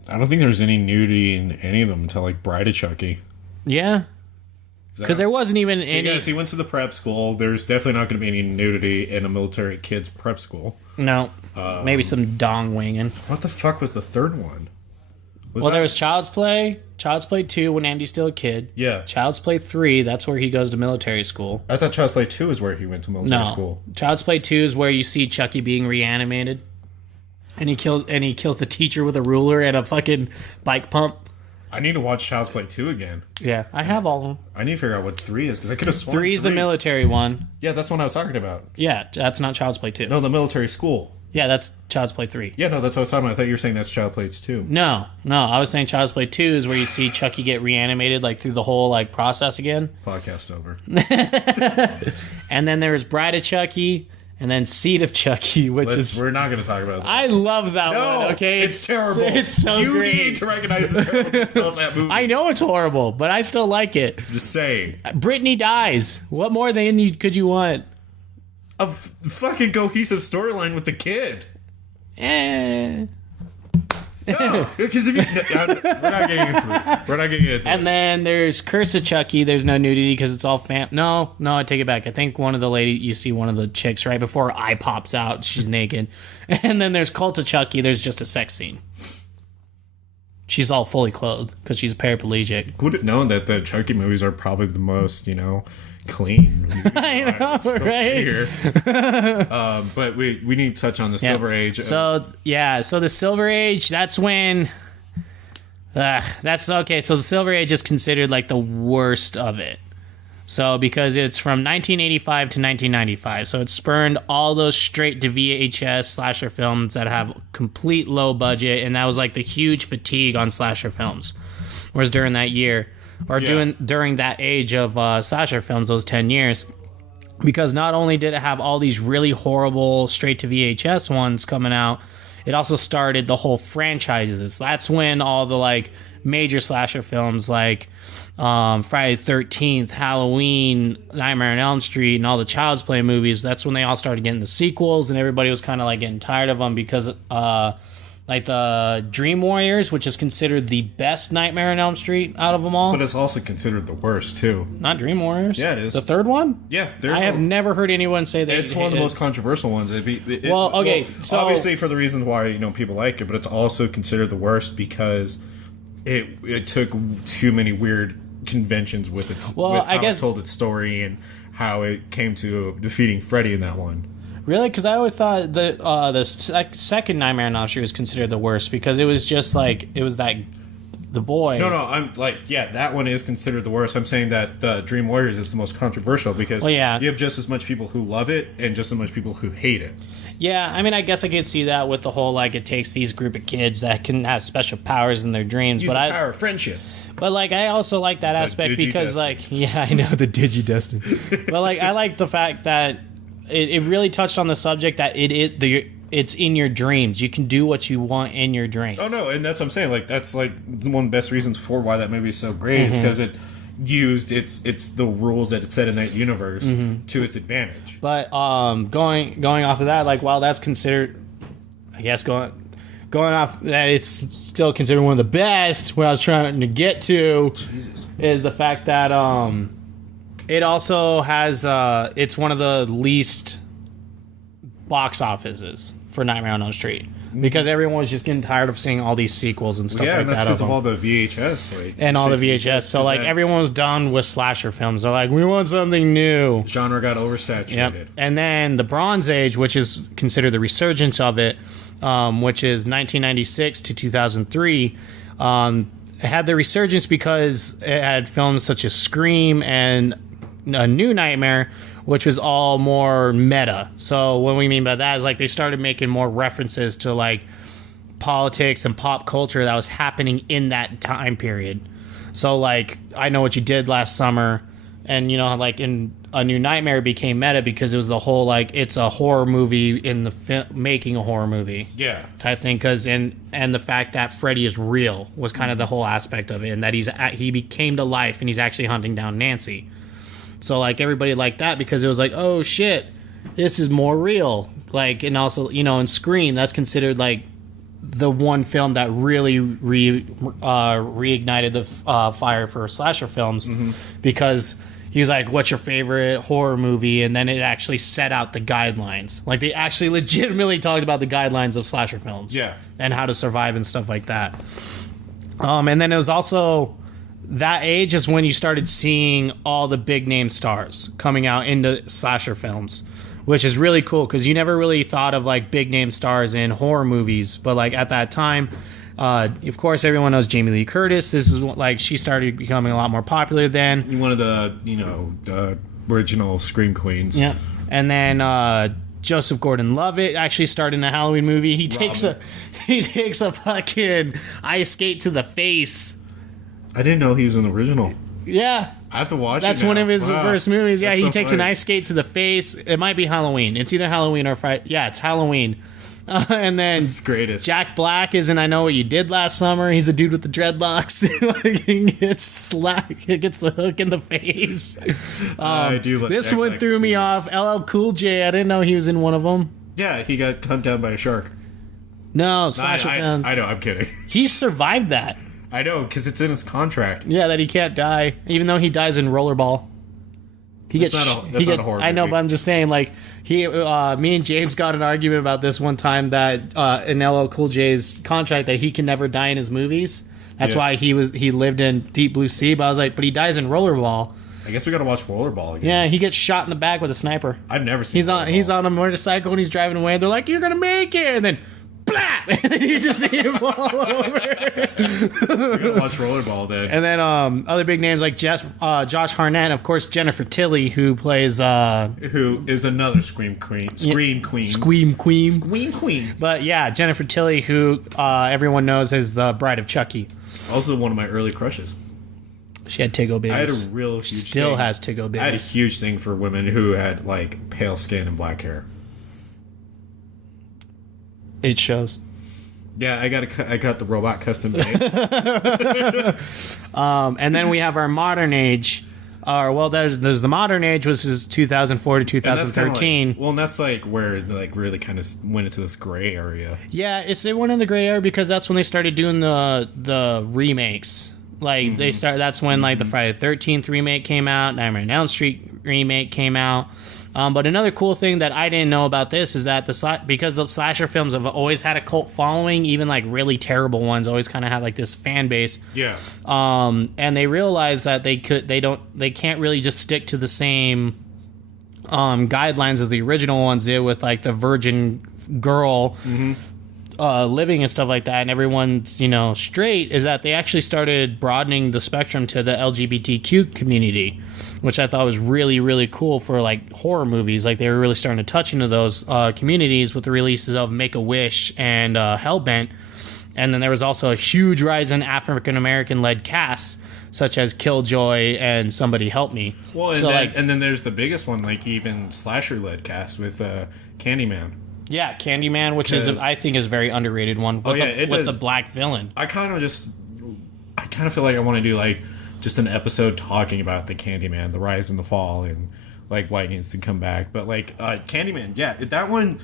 I don't think there was any nudity in any of them until, like, Bride of Chucky. Yeah. Because there wasn't even any... Yes, he went to the prep school. There's definitely not going to be any nudity in a military kid's prep school. No. Maybe some dong winging. What the fuck was the third one? There was Child's Play. Child's Play 2 when Andy's still a kid. Yeah. Child's Play 3, that's where he goes to military school. I thought Child's Play 2 is where he went to military school. Child's Play 2 is where you see Chucky being reanimated. And he kills the teacher with a ruler and a fucking bike pump. I need to watch Child's Play 2 again. Yeah, I have all of them. I need to figure out what 3 is, because I could have sworn 3 is the military one. Yeah, that's the one I was talking about. Yeah, that's not Child's Play 2. No, the military school. Yeah, that's Child's Play 3. Yeah, no, that's what I was talking about. I thought you were saying that's Child's Play 2. No, I was saying Child's Play 2 is where you see Chucky get reanimated, like, through the whole, like, process again. Podcast over. And then there's Bride of Chucky, and then Seed of Chucky, which is... We're not going to talk about that. I love that one, okay? It's terrible. It's so great. You need to recognize the terrible stuff of that movie. I know it's horrible, but I still like it. Just saying. Brittany dies. What more than could you want? A fucking cohesive storyline with the kid. Eh. No, because if we're not getting into this. We're not getting into this. And then there's Curse of Chucky. There's no nudity because it's all No, I take it back. I think one of the you see one of the chicks right before her eye pops out. She's naked. And then there's Cult of Chucky. There's just a sex scene. She's all fully clothed because she's paraplegic. Who would have known that the Chucky movies are probably the most, clean? I know, right? But we need to touch on the Silver Age. So the Silver Age, that's when... that's okay. So the Silver Age is considered like the worst of it. So because it's from 1985 to 1995. So it spurned all those straight to VHS slasher films that have complete low budget. And that was like the huge fatigue on slasher films. Whereas during that year... during that age of slasher films, those 10 years, because not only did it have all these really horrible straight to VHS ones coming out, it also started the whole franchises. That's when all the like major slasher films like Friday the 13th, Halloween, Nightmare on Elm Street, and all the Child's Play movies, that's when they all started getting the sequels, and everybody was kind of like getting tired of them because like the Dream Warriors, which is considered the best Nightmare on Elm Street out of them all. But it's also considered the worst, too. Not Dream Warriors? Yeah, it is. The third one? Yeah. I have never heard anyone say that. It's one of the most controversial ones. So obviously for the reasons why people like it, but it's also considered the worst because it took too many weird conventions with it told its story and how it came to defeating Freddy in that one. Really? Because I always thought the second Nightmare on Elm Street was considered the worst because it was just like, it was that, the boy. No, I'm like, yeah, that one is considered the worst. I'm saying that Dream Warriors is the most controversial because you have just as much people who love it and just as much people who hate it. Yeah, I mean, I guess I could see that with the whole, like, it takes these group of kids that can have special powers in their dreams. Use the power of friendship. But, like, I also like that aspect because, like, yeah, I know, the Digidestin. But, like, I like the fact that it really touched on the subject that it's in your dreams. You can do what you want in your dreams. Oh, no, and that's what I'm saying. Like, that's, like, one of the best reasons for why that movie is so great is because it used it's the rules that it set in that universe to its advantage. But going off of that, like, while that's considered, I guess going off that, it's still considered one of the best. What I was trying to get to is the fact that it also has it's one of the least box offices for Nightmare on Elm Street. Because everyone was just getting tired of seeing all these sequels and stuff like that. Yeah, and that's because of all the VHS. And all the VHS. So, like, everyone was done with slasher films. They're like, we want something new. Genre got oversaturated. Yep. And then the Bronze Age, which is considered the resurgence of it, which is 1996 to 2003, it had the resurgence because it had films such as Scream and A New Nightmare, which was all more meta. So what we mean by that is, like, they started making more references to, like, politics and pop culture that was happening in that time period. So, like, I Know What You Did Last Summer, and, you know, like, in A New Nightmare became meta because it was the whole, like, it's a horror movie in the making a horror movie type thing. And the fact that Freddy is real was kind of the whole aspect of it, and that he became to life and he's actually hunting down Nancy. So, like, everybody liked that because it was like, oh, shit, this is more real. Like, and also, you know, in Scream, that's considered, like, the one film that really reignited the fire for slasher films because he was like, what's your favorite horror movie? And then it actually set out the guidelines. Like, they actually legitimately talked about the guidelines of slasher films. Yeah. And how to survive and stuff like that. And then it was also... that age is when you started seeing all the big name stars coming out into slasher films, which is really cool because you never really thought of, like, big name stars in horror movies. But, like, at that time, of course, everyone knows Jamie Lee Curtis. This is, like, she started becoming a lot more popular then. One of the, the original Scream Queens. Yeah. And then Joseph Gordon-Levitt actually starred in a Halloween movie. He takes a fucking ice skate to the face. I didn't know he was an original. Yeah. I have to watch it. That's one of his first movies. Yeah, he takes an ice skate to the face. It might be Halloween. It's either Halloween or Friday. Yeah, it's Halloween. And then it's greatest. Jack Black is in I Know What You Did Last Summer. He's the dude with the dreadlocks. He gets the hook in the face. I do love this Jack one Black's threw me movies. off. LL Cool J, I didn't know he was in one of them. Yeah, he got hunt down by a shark. No, slasher films. I know, I'm kidding. He survived that. I know, because it's in his contract. Yeah, that he can't die, even though he dies in Rollerball. That's not a horror movie. I know, but I'm just saying, like, me and James got an argument about this one time that in LL Cool J's contract that he can never die in his movies. That's why he lived in Deep Blue Sea. But I was like, but he dies in Rollerball. I guess we gotta watch Rollerball again. Yeah, he gets shot in the back with a sniper. I've never seen. He's on a motorcycle and he's driving away. And they're like, "You're gonna make it," and then. Blap! And then you just see him fall over. We're gonna watch Rollerball then. And then other big names like Josh Hartnett, of course Jennifer Tilly, who plays who is another Scream Queen. Scream Queen. But yeah, Jennifer Tilly, who everyone knows as the Bride of Chucky. Also one of my early crushes. She had Tiggo Biggs. I had a real huge Still has Tiggo Biggs. I had a huge thing for women who had like pale skin and black hair. It shows. Yeah, I got the robot custom made. And then we have our modern age. There's the modern age, which is 2004 to 2013. And that's like where they like really kind of went into this gray area. Yeah, they went in the gray area because that's when they started doing the remakes. Like that's when like the Friday the 13th remake came out, Nightmare on Elm Street remake came out. But another cool thing that I didn't know about this is that because the slasher films have always had a cult following, even like really terrible ones always kind of have like this fan base. Yeah. And they realized that they can't really just stick to the same guidelines as the original ones did with like the virgin girl living and stuff like that, and everyone's straight. Is that they actually started broadening the spectrum to the LGBTQ community, which I thought was really, really cool for like horror movies. Like they were really starting to touch into those communities with the releases of Make-A-Wish and Hellbent. And then there was also a huge rise in African American led casts such as Killjoy and Somebody Help Me. Well, and then there's the biggest one, like even slasher led cast with Candyman. Yeah, Candyman, which I think is a very underrated one with the black villain. I kind of feel like I want to do like just an episode talking about the Candyman, the rise and the fall, and like why it needs to come back. But like Candyman, yeah, that one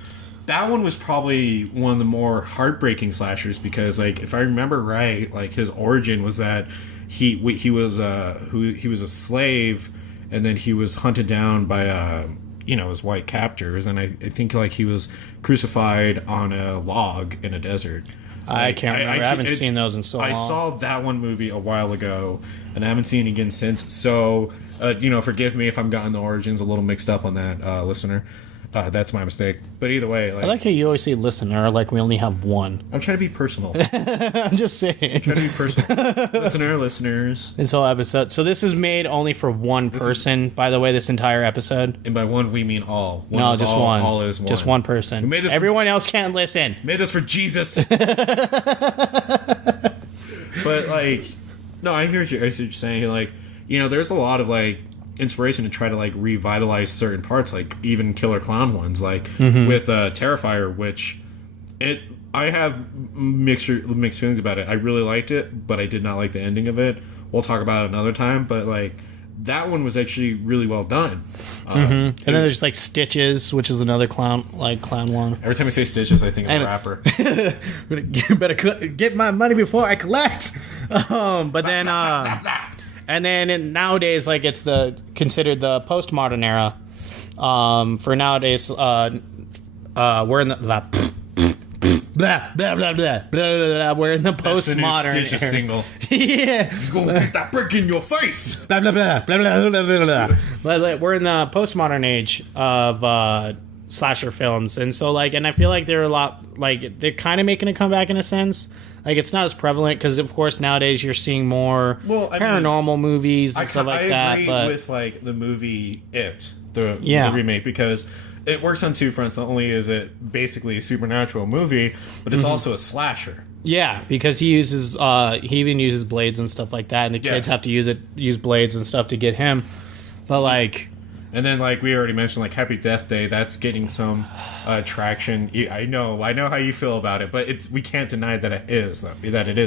was probably one of the more heartbreaking slashers because like if I remember right, like his origin was that he was a slave and then he was hunted down by his white captors, and I think like he was crucified on a log in a desert. I can't remember. I haven't seen those in so long. I saw that one movie a while ago, and I haven't seen it again since. So, forgive me if I'm gotten the origins a little mixed up on that, listener. That's my mistake. But either way, I like how you always say listener, like we only have one. I'm trying to be personal. I'm just saying. I'm trying to be personal. Listeners. This whole episode. So this is made only for one person, by the way, this entire episode. And by one, we mean all. No, just one. All is one. Just one person. We made this Everyone else can't listen. Made this for Jesus. But like, no, I hear what you're saying. Like, there's a lot of like inspiration to try to like revitalize certain parts, like even Killer Clown ones, like with Terrifier, which I have mixed feelings about it. I really liked it, but I did not like the ending of it. We'll talk about it another time, but like that one was actually really well done. And then there's like Stitches, which is another clown one. Every time I say Stitches, I think of a rapper. You better get my money before I collect. But then and then nowadays, like it's considered the postmodern era. For nowadays, we're in the blah blah blah blah blah blah. We're in the postmodern era. Single. Yeah, you gonna get that brick in your face. Blah blah blah blah blah blah blah blah. But we're in the postmodern age of slasher films, and so and I feel like they're a lot they're kind of making a comeback in a sense. Like it's not as prevalent because, of course, nowadays you're seeing more paranormal movies and stuff like that. I agree with like the movie It, the remake, because it works on two fronts. Not only is it basically a supernatural movie, but it's also a slasher. Yeah, because he even uses blades and stuff like that, and the kids have to use blades and stuff to get him. But like, and then like we already mentioned, like Happy Death Day, that's getting some traction. I know how you feel about it, but we can't deny that it is.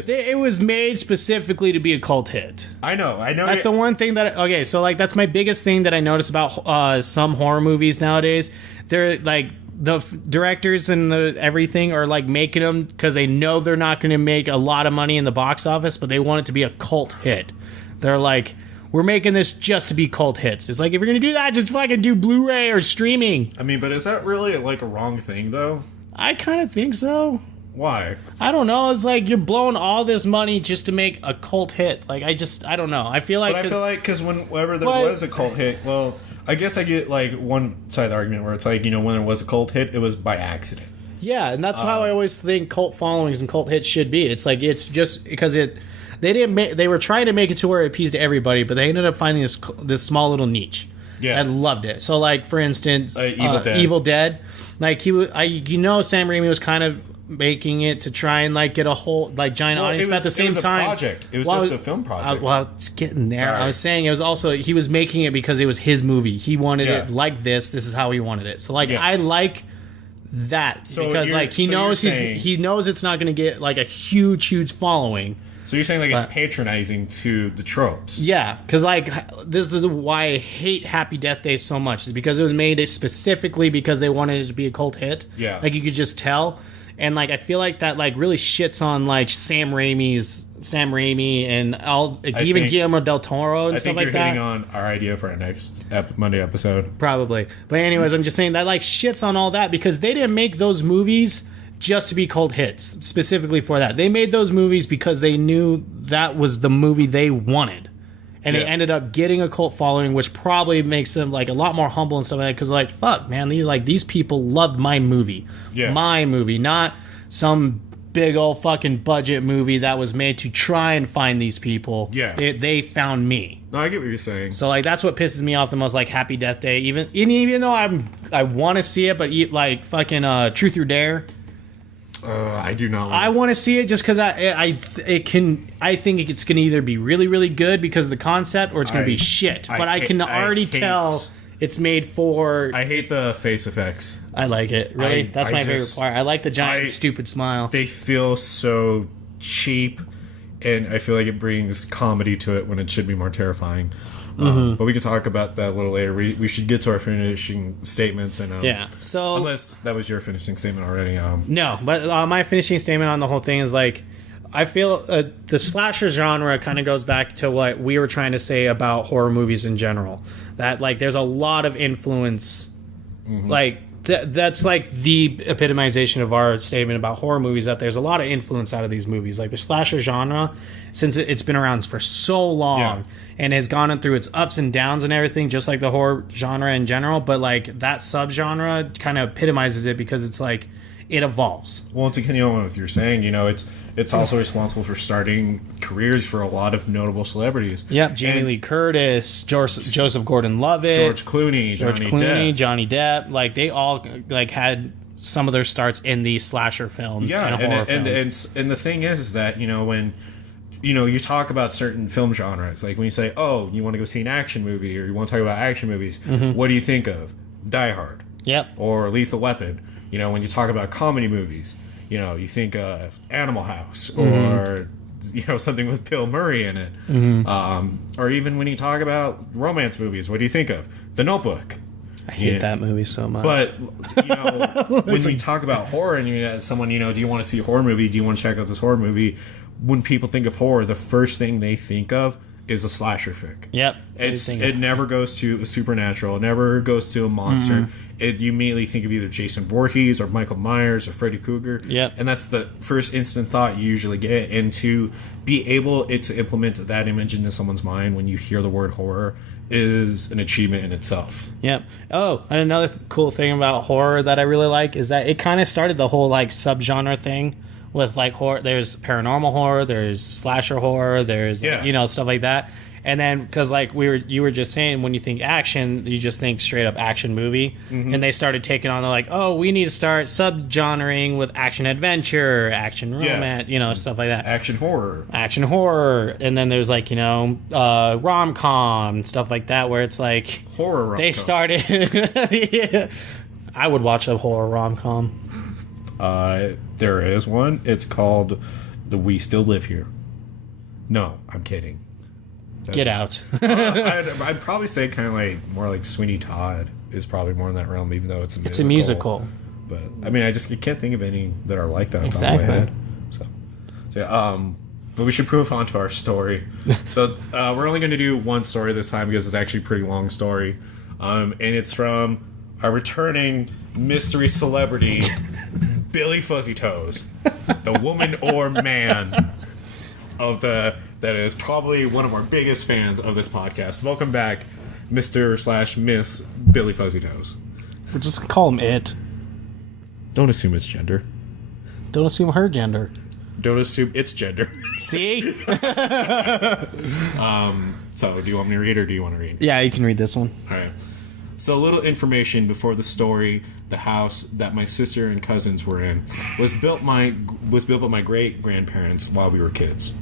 It was made specifically to be a cult hit. I know. That's the one thing that so like that's my biggest thing that I notice about some horror movies nowadays. They're like, the directors and everything are like making them because they know they're not going to make a lot of money in the box office, but they want it to be a cult hit. They're like, we're making this just to be cult hits. It's like, if you're going to do that, just fucking do Blu-ray or streaming. I mean, but is that really like a wrong thing though? I kind of think so. Why? I don't know. It's like you're blowing all this money just to make a cult hit. Like, I don't know. I feel like... But I feel like because whenever there was a cult hit, well... I guess I get like one side of the argument where it's like, when there was a cult hit, it was by accident. Yeah, and that's how I always think cult followings and cult hits should be. It's like, it's just because they were trying to make it to where it appeased to everybody, but they ended up finding this small little niche. Yeah, I loved it. So like, for instance, Evil Dead, like Sam Raimi was kind of making it to try and like get a whole like giant audience, but at the same time, project. It was just a film project. It's getting there. Sorry. I was saying it was also, he was making it because it was his movie. He wanted it like this. This is how he wanted it. So like, I like that because like he knows it's not going to get like a huge following. So you're saying like it's patronizing to the tropes? Yeah, because like this is why I hate Happy Death Day so much, is because it was made specifically because they wanted it to be a cult hit. Yeah, like you could just tell. And like I feel like that like really shits on like Sam Raimi and even Guillermo del Toro and stuff like that. I think you're hitting on our idea for our next Monday episode. Probably. But anyways, I'm just saying that like shits on all that because they didn't make those movies just to be cult hits specifically for that. They made those movies because they knew that was the movie they wanted. And they ended up getting a cult following, which probably makes them like a lot more humble and stuff like that. Because like, fuck, man, these people loved my movie, my movie, not some big old fucking budget movie that was made to try and find these people. Yeah, they found me. No, I get what you're saying. So like, that's what pisses me off the most. Like Happy Death Day, even though I want to see it, but like fucking Truth or Dare. I do not. I want to see it just because I think it's going to either be really, really good because of the concept, or it's going to be shit. But I can already tell it's made for. I hate the face effects. I like it. Really, that's my favorite part. I like the giant stupid smile. They feel so cheap, and I feel like it brings comedy to it when it should be more terrifying. But we can talk about that a little later. We should get to our finishing statements. And so unless that was your finishing statement already. No, but my finishing statement on the whole thing is like, I feel the slasher genre kind of goes back to what we were trying to say about horror movies in general. That like there's a lot of influence, like that's like the epitomization of our statement about horror movies, that there's a lot of influence out of these movies. Like the slasher genre, since it's been around for so long and has gone through its ups and downs and everything, just like the horror genre in general, but like that subgenre kind of epitomizes it because it's like it evolves. Well, to continue on with what you're saying, it's also responsible for starting careers for a lot of notable celebrities. Yep, Jamie Lee Curtis, Joseph Gordon-Levitt, George Clooney, Johnny Depp. Like they all like had some of their starts in these slasher films and horror films. And the thing is that when you talk about certain film genres, like when you say, oh, you want to go see an action movie or you want to talk about action movies, what do you think of? Die Hard. Yep. Or Lethal Weapon. When you talk about comedy movies, you think of Animal House or something with Bill Murray in it. Or even when you talk about romance movies, what do you think of? The Notebook. I hate that movie so much. But when you talk about horror and you ask someone, do you want to see a horror movie? Do you want to check out this horror movie? When people think of horror, the first thing they think of is a slasher fic. Yep. It never goes to a supernatural. It never goes to a monster. You immediately think of either Jason Voorhees or Michael Myers or Freddy Krueger. Yep. And that's the first instant thought you usually get. And to be able to implement that image into someone's mind when you hear the word horror is an achievement in itself. Yep. Oh, and another cool thing about horror that I really like is that it kind of started the whole like subgenre thing. With like horror, there's paranormal horror, there's slasher horror, there's stuff like that, And then, because like you were just saying, when you think action, you just think straight up action movie. And they started taking on, they're like, oh, we need to start subgenring with action adventure, action romance, stuff like that. Action horror. And then there's like, rom-com, stuff like that, where it's like... Horror rom-com. They started... yeah. I would watch a horror rom-com. There is one. It's called The We Still Live Here. No, I'm kidding. Get out. I'd probably say kind of like more like Sweeney Todd is probably more in that realm, even though it's a musical. It's a musical. But I mean, you can't think of any that are like that exactly. on top of my head. So yeah, but we should move on to our story. So we're only going to do one story this time because it's actually a pretty long story, and it's from our returning mystery celebrity, Billy Fuzzy Toes, the woman or man that is probably one of our biggest fans of this podcast. Welcome back, Mr./Miss Billy Fuzzy Toes. We'll just call him it. Don't assume it's gender. Don't assume her gender. Don't assume its gender. See? So, do you want me to read or do you want to read? Yeah, you can read this one. All right. So, a little information before the story. The house that my sister and cousins were in was built by my great-grandparents while we were kids.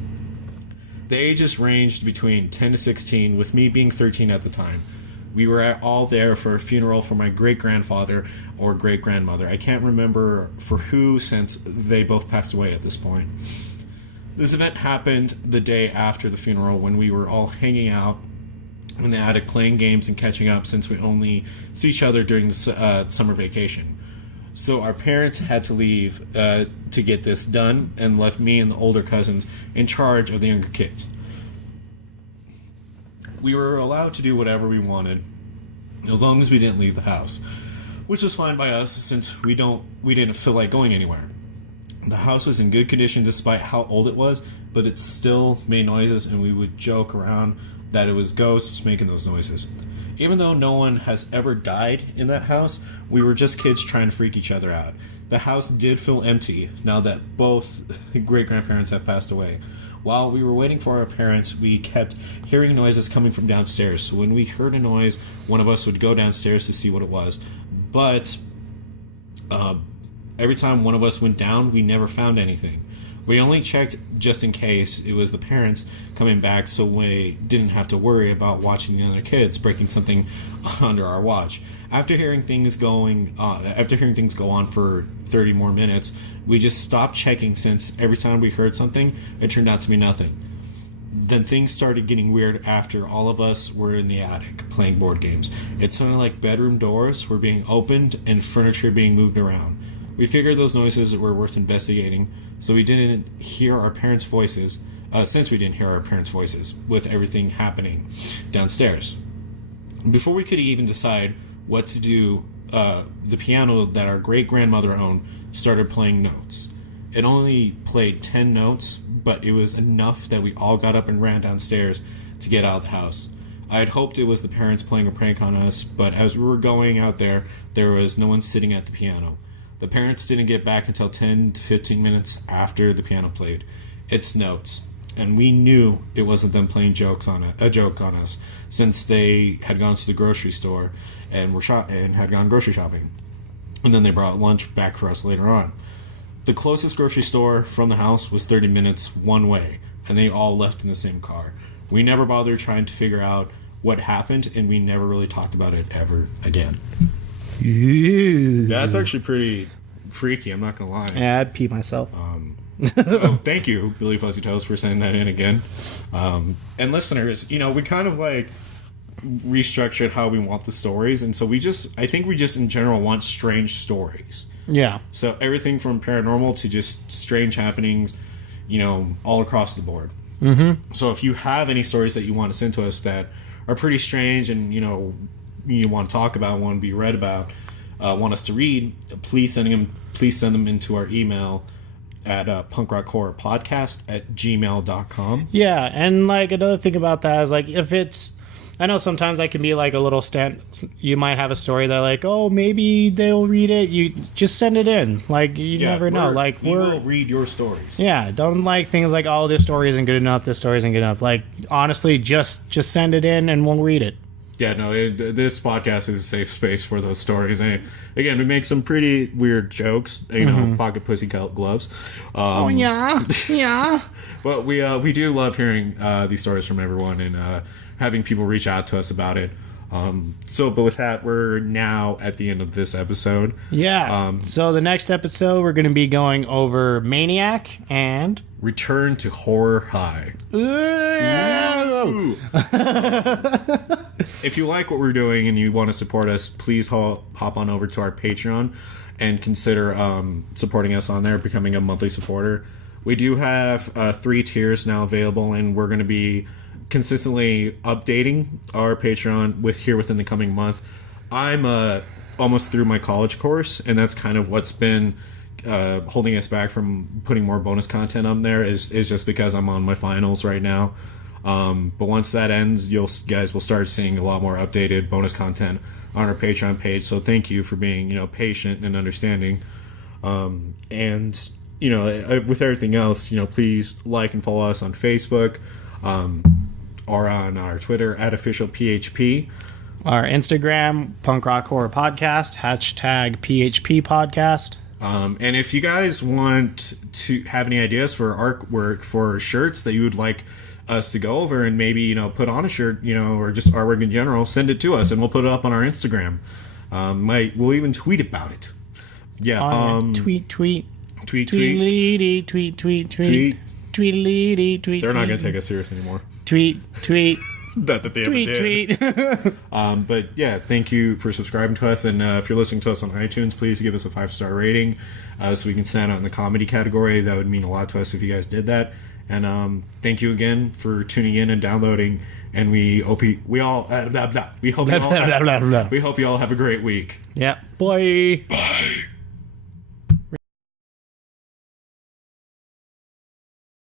The ages ranged between 10 to 16, with me being 13 at the time. We were all there for a funeral for my great-grandfather or great-grandmother. I can't remember for who, since they both passed away at this point. This event happened the day after the funeral, when we were all hanging out in the attic playing games and catching up, since we only see each other during the summer vacation. So our parents had to leave to get this done, and left me and the older cousins in charge of the younger kids. We were allowed to do whatever we wanted, as long as we didn't leave the house, which was fine by us, since we didn't feel like going anywhere. The house was in good condition despite how old it was, but it still made noises, and we would joke around that it was ghosts making those noises. Even though no one has ever died in that house, we were just kids trying to freak each other out. The house did feel empty now that both great-grandparents have passed away. While we were waiting for our parents, we kept hearing noises coming from downstairs. So when we heard a noise, one of us would go downstairs to see what it was. But every time one of us went down, we never found anything. We only checked just in case it was the parents coming back, so we didn't have to worry about watching the other kids breaking something under our watch. After hearing things go on for 30 more minutes, we just stopped checking, since every time we heard something, it turned out to be nothing. Then things started getting weird after all of us were in the attic playing board games. It sounded like bedroom doors were being opened and furniture being moved around. We figured those noises were worth investigating, so we didn't hear our parents' voices, with everything happening downstairs. Before we could even decide what to do, the piano that our great-grandmother owned started playing notes. It only played 10 notes, but it was enough that we all got up and ran downstairs to get out of the house. I had hoped it was the parents playing a prank on us, but as we were going out there was no one sitting at the piano. The parents didn't get back until 10 to 15 minutes after the piano played its notes, and we knew it wasn't them playing a joke on us, since they had gone to the grocery store and had gone grocery shopping, and then they brought lunch back for us later on. The closest grocery store from the house was 30 minutes one way, and they all left in the same car. We never bothered trying to figure out what happened, and we never really talked about it ever again. That's actually pretty freaky, I'm not gonna lie. Yeah, I'd pee myself. So thank you, Billy Fuzzy Toes, for sending that in again. And listeners, we kind of like restructured how we want the stories, and so I think we just in general want strange stories. Yeah. So everything from paranormal to just strange happenings, all across the board. Mm-hmm. So if you have any stories that you want to send to us that are pretty strange and you want to talk about, want to be read about, want us to read, please send them into our email at punkrockhorrorpodcast@gmail.com. Yeah, and like another thing about that is like if it's I know sometimes that can be like a little stand. You might have a story that like, oh, maybe they'll read it. You just send it in. Like you never know. Like we will read your stories. Yeah, don't like things like, oh, this story isn't good enough. This story isn't good enough. Like honestly, just send it in and we'll read it. Yeah, no, this podcast is a safe space for those stories. And again, we make some pretty weird jokes. You know, pocket pussy gloves. Oh yeah, yeah. But we do love hearing these stories from everyone and having people reach out to us about it. But with that, we're now at the end of this episode. Yeah. So the next episode, we're going to be going over Maniac and Return to Horror High. If you like what we're doing and you want to support us, please hop on over to our Patreon and consider supporting us on there, becoming a monthly supporter. We do have 3 tiers now available, and we're going to be consistently updating our Patreon within the coming month. I'm almost through my college course, and that's kind of what's been holding us back from putting more bonus content on there is just because I'm on my finals right now. But once that ends, you guys will start seeing a lot more updated bonus content on our Patreon page. So thank you for being patient and understanding. And with everything else, please like and follow us on Facebook. Or on our Twitter @officialphp. Our Instagram, Punk Rock Horror Podcast, #PHP Podcast. And if you guys want to have any ideas for artwork for shirts that you would like us to go over and maybe, put on a shirt, or just artwork in general, send it to us and we'll put it up on our Instagram. We'll even tweet about it. Yeah. Tweet. Tweet. Tweet. They're not going to take us serious anymore. Tweet. Not that they ever did. But yeah, thank you for subscribing to us. And if you're listening to us on iTunes, please give us a 5-star rating so we can stand out in the comedy category. That would mean a lot to us if you guys did that. And thank you again for tuning in and downloading. And we hope you all have a great week. Yeah. Bye.